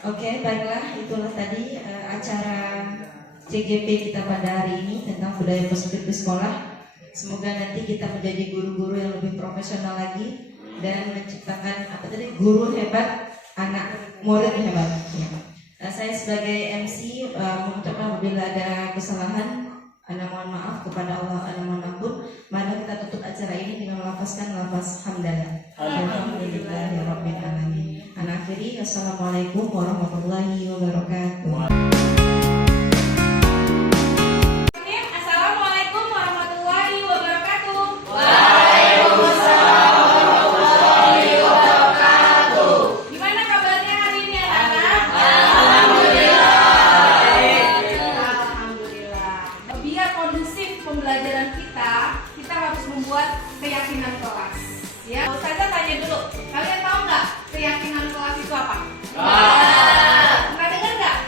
Oke, baiklah, itulah tadi acara CGP kita pada hari ini tentang budaya positif di sekolah. Semoga nanti kita menjadi guru-guru yang lebih profesional lagi dan menciptakan guru hebat, anak murid hebat. Saya sebagai MC mengucapkan apabila ada kesalahan, Ana mohon maaf, kepada Allah Ana mohon ampun. Mari kita tutup acara ini dengan melafazkan lafaz hamdalah. Alhamdulillahirabbil alamin. Ana akhiri, assalamualaikum warahmatullahi wabarakatuh. Assalamualaikum warahmatullahi wabarakatuh. Waalaikumsalam warahmatullahi wabarakatuh. Gimana kabarnya hari ini anak-anak? Alhamdulillah. Alhamdulillah. Biar kondusif pembelajaran kita harus membuat keyakinan kelas. Ya, Ustazah tanya dulu, kalian tahu nggak keyakinan kelas itu apa? Pernah dengar nggak?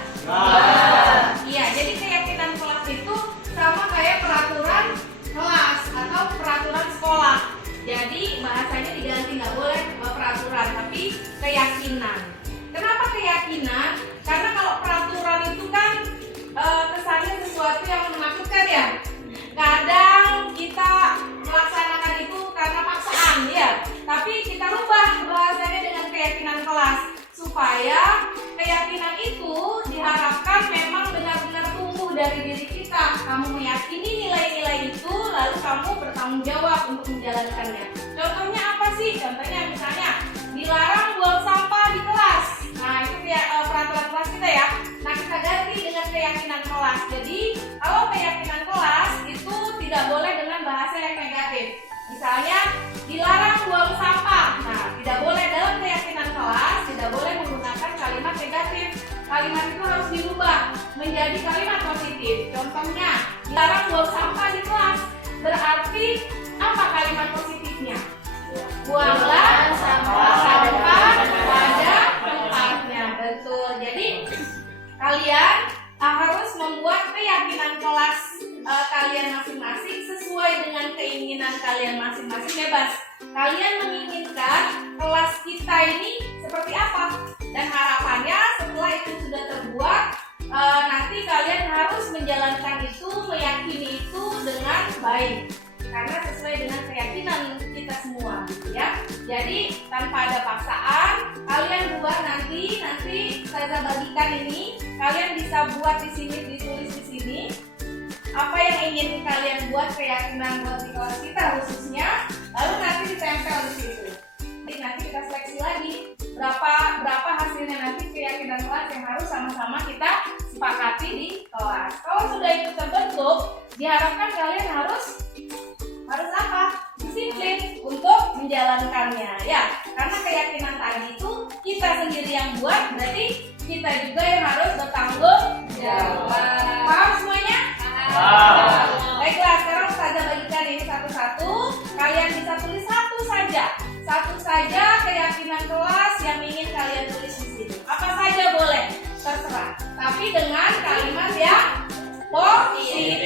Iya, jadi keyakinan kelas itu sama kayak peraturan kelas atau peraturan sekolah. Jadi bahasanya diganti, nggak boleh peraturan, tapi keyakinan. Kenapa keyakinan? Karena kalau peraturan itu kan kesannya sesuatu yang menakutkan ya. Kadang kita melaksanakan itu karena paksaan ya. Tapi kita rubah bahasanya dengan keyakinan kelas supaya keyakinan itu diharapkan memang benar-benar tumbuh dari diri kita. Kamu meyakini nilai-nilai itu, lalu kamu bertanggung jawab untuk menjalankannya. Contohnya apa sih? Contohnya misalnya dilarang buang sampah di kelas. Nah itu peraturan kelas kita ya. Nah kita ganti dengan keyakinan kelas. Jadi kalau keyakinan kelas itu tidak boleh dengan bahasa yang negatif. Misalnya dilarang buang sampah. Nah tidak boleh dalam keyakinan kelas, tidak boleh menggunakan kalimat negatif. Kalimat itu harus dirubah menjadi kalimat positif. Contohnya dilarang buang sampah di kelas. Berarti apa kalimat positifnya? Buanglah sampah pada tempatnya. Betul. Jadi kalian harus membuat keyakinan kelas kalian masing-masing sesuai dengan keinginan kalian masing-masing. Bebas. Kalian menginginkan kelas kita ini seperti apa? Dan harapannya setelah itu sudah terbuat, nanti kalian harus menjalankan itu, meyakini itu dengan baik. Karena sesuai dengan keyakinan kita semua, gitu ya. Jadi tanpa ada paksaan, kalian buat nanti saya bagikan ini. Kalian bisa buat di sini, ditulis di sini. Apa yang ingin kalian buat, keyakinan buat di kelas kita khususnya, lalu nanti ditempel di situ. Jadi nanti kita seleksi lagi berapa hasilnya nanti keyakinan kelas yang harus sama-sama kita sepakati di kelas. Kalau sudah itu terbentuk, diharapkan kalian harus apa? Disiplin untuk menjalankannya ya. Karena keyakinan tadi itu kita sendiri yang buat, berarti kita juga yang harus bertanggung jawab. Paham semuanya? Baiklah, sekarang Ustazah bagikan ini satu-satu. Kalian bisa tulis satu saja keyakinan kelas yang ingin kalian tulis di sini. Apa saja boleh, terserah. Tapi dengan kalimat yang positif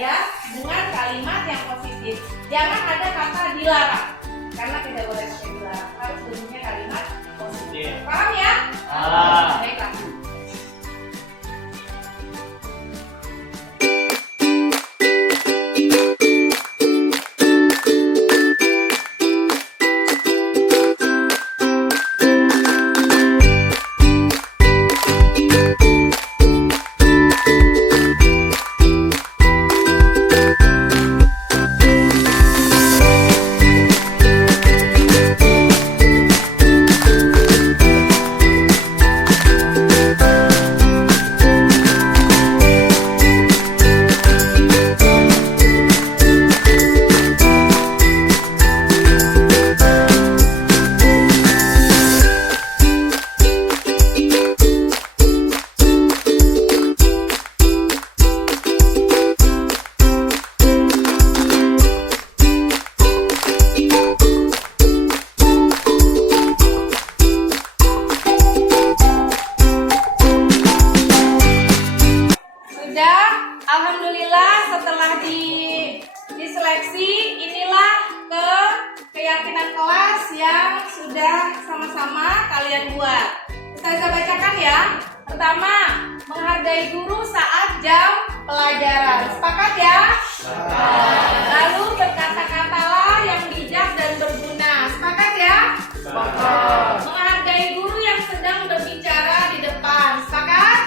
ya, dengan kalimat yang positif. Jangan ada kata dilarang, karena tidak boleh pakai dilarang. Harus bentuknya kalimat positif. Paham ya? Baiklah. Alhamdulillah setelah diseleksi, inilah keyakinan kelas yang sudah sama-sama kalian buat. Saya bacakan ya. Pertama, menghargai guru saat jam pelajaran. Sepakat ya? Lalu berkata-katalah yang bijak dan berguna. Sepakat ya? Menghargai guru yang sedang berbicara di depan. Sepakat?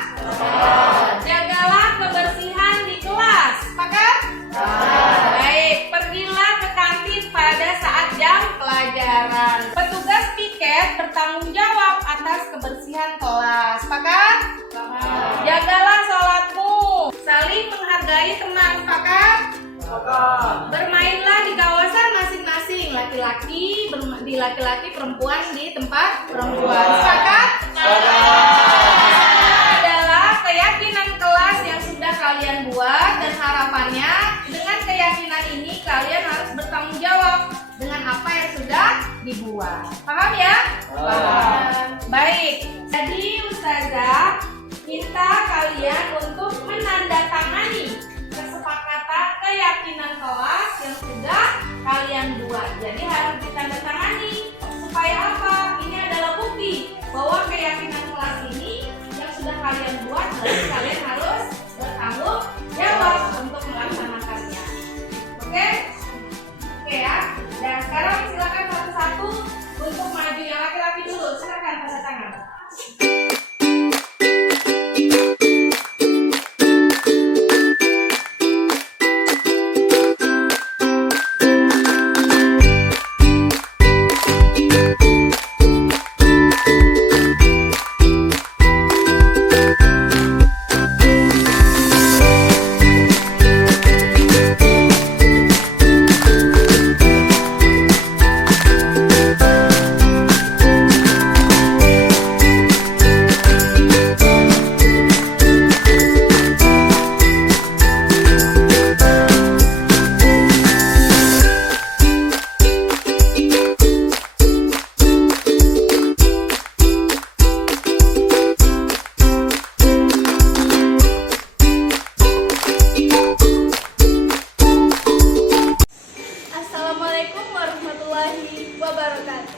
Jagalah kebersihan di kelas. Sepakat? Baik, pergilah ke kantin pada saat jam pelajaran. Petugas piket bertanggung jawab Bermainlah di kawasan masing-masing. Laki-laki di laki-laki, perempuan di tempat perempuan. Sepakat? Adalah keyakinan kelas yang sudah kalian buat, dan harapannya dengan keyakinan ini kalian harus bertanggung jawab dengan apa yang sudah dibuat. Paham ya? Paham. Baik. Jadi Ustazah minta kalian untuk menandatangani kesepakatan keyakinan kelas yang sudah kalian buat. Jadi harus ditandatangani. Supaya apa? Ini adalah bukti bahwa keyakinan kelas ini yang sudah kalian buat, berarti kalian harus bertanggung jawab untuk melaksanakannya. Oke? Oke ya. Dan sekarang silakan satu-satu untuk maju. Yang laki-laki dulu, silakan tanda tangan. Assalamualaikum warahmatullahi wabarakatuh.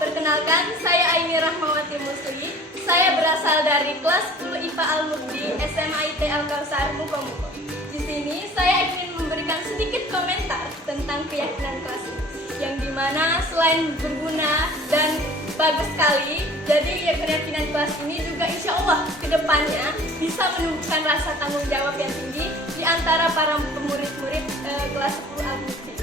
Perkenalkan, saya Aini Rahmawati Musli. Saya berasal dari kelas 10 IPA Al-Mukdi SMA IT Al-Kausar Mukomuko. Di sini saya ingin memberikan sedikit komentar tentang keyakinan kelas ini, yang dimana selain berguna dan bagus sekali, jadi keyakinan kelas ini juga insya Allah kedepannya bisa menumbuhkan rasa tanggung jawab yang tinggi di antara para pemurid-murid kelas 10 Al-Mukdi.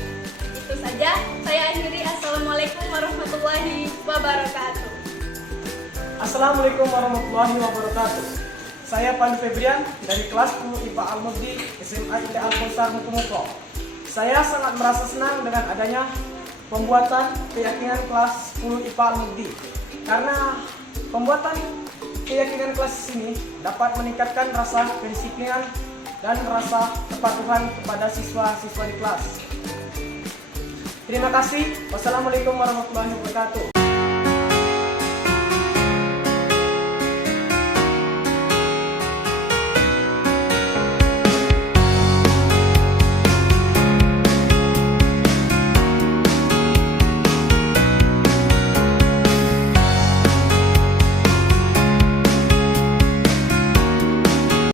Itu saja, saya akhiri. Assalamualaikum warahmatullahi wabarakatuh. Assalamualaikum warahmatullahi wabarakatuh. Saya Pan Febrian dari kelas 10 IPA Al-Mukdi SMA IT Al-Kausar Mukomuko. Saya sangat merasa senang dengan adanya pembuatan keyakinan kelas 10 IPA Al-Mukdi, karena pembuatan keyakinan kelas ini dapat meningkatkan rasa kedisiplinan dan rasa kepatuhan kepada siswa-siswa di kelas. Terima kasih. Wassalamualaikum warahmatullahi wabarakatuh.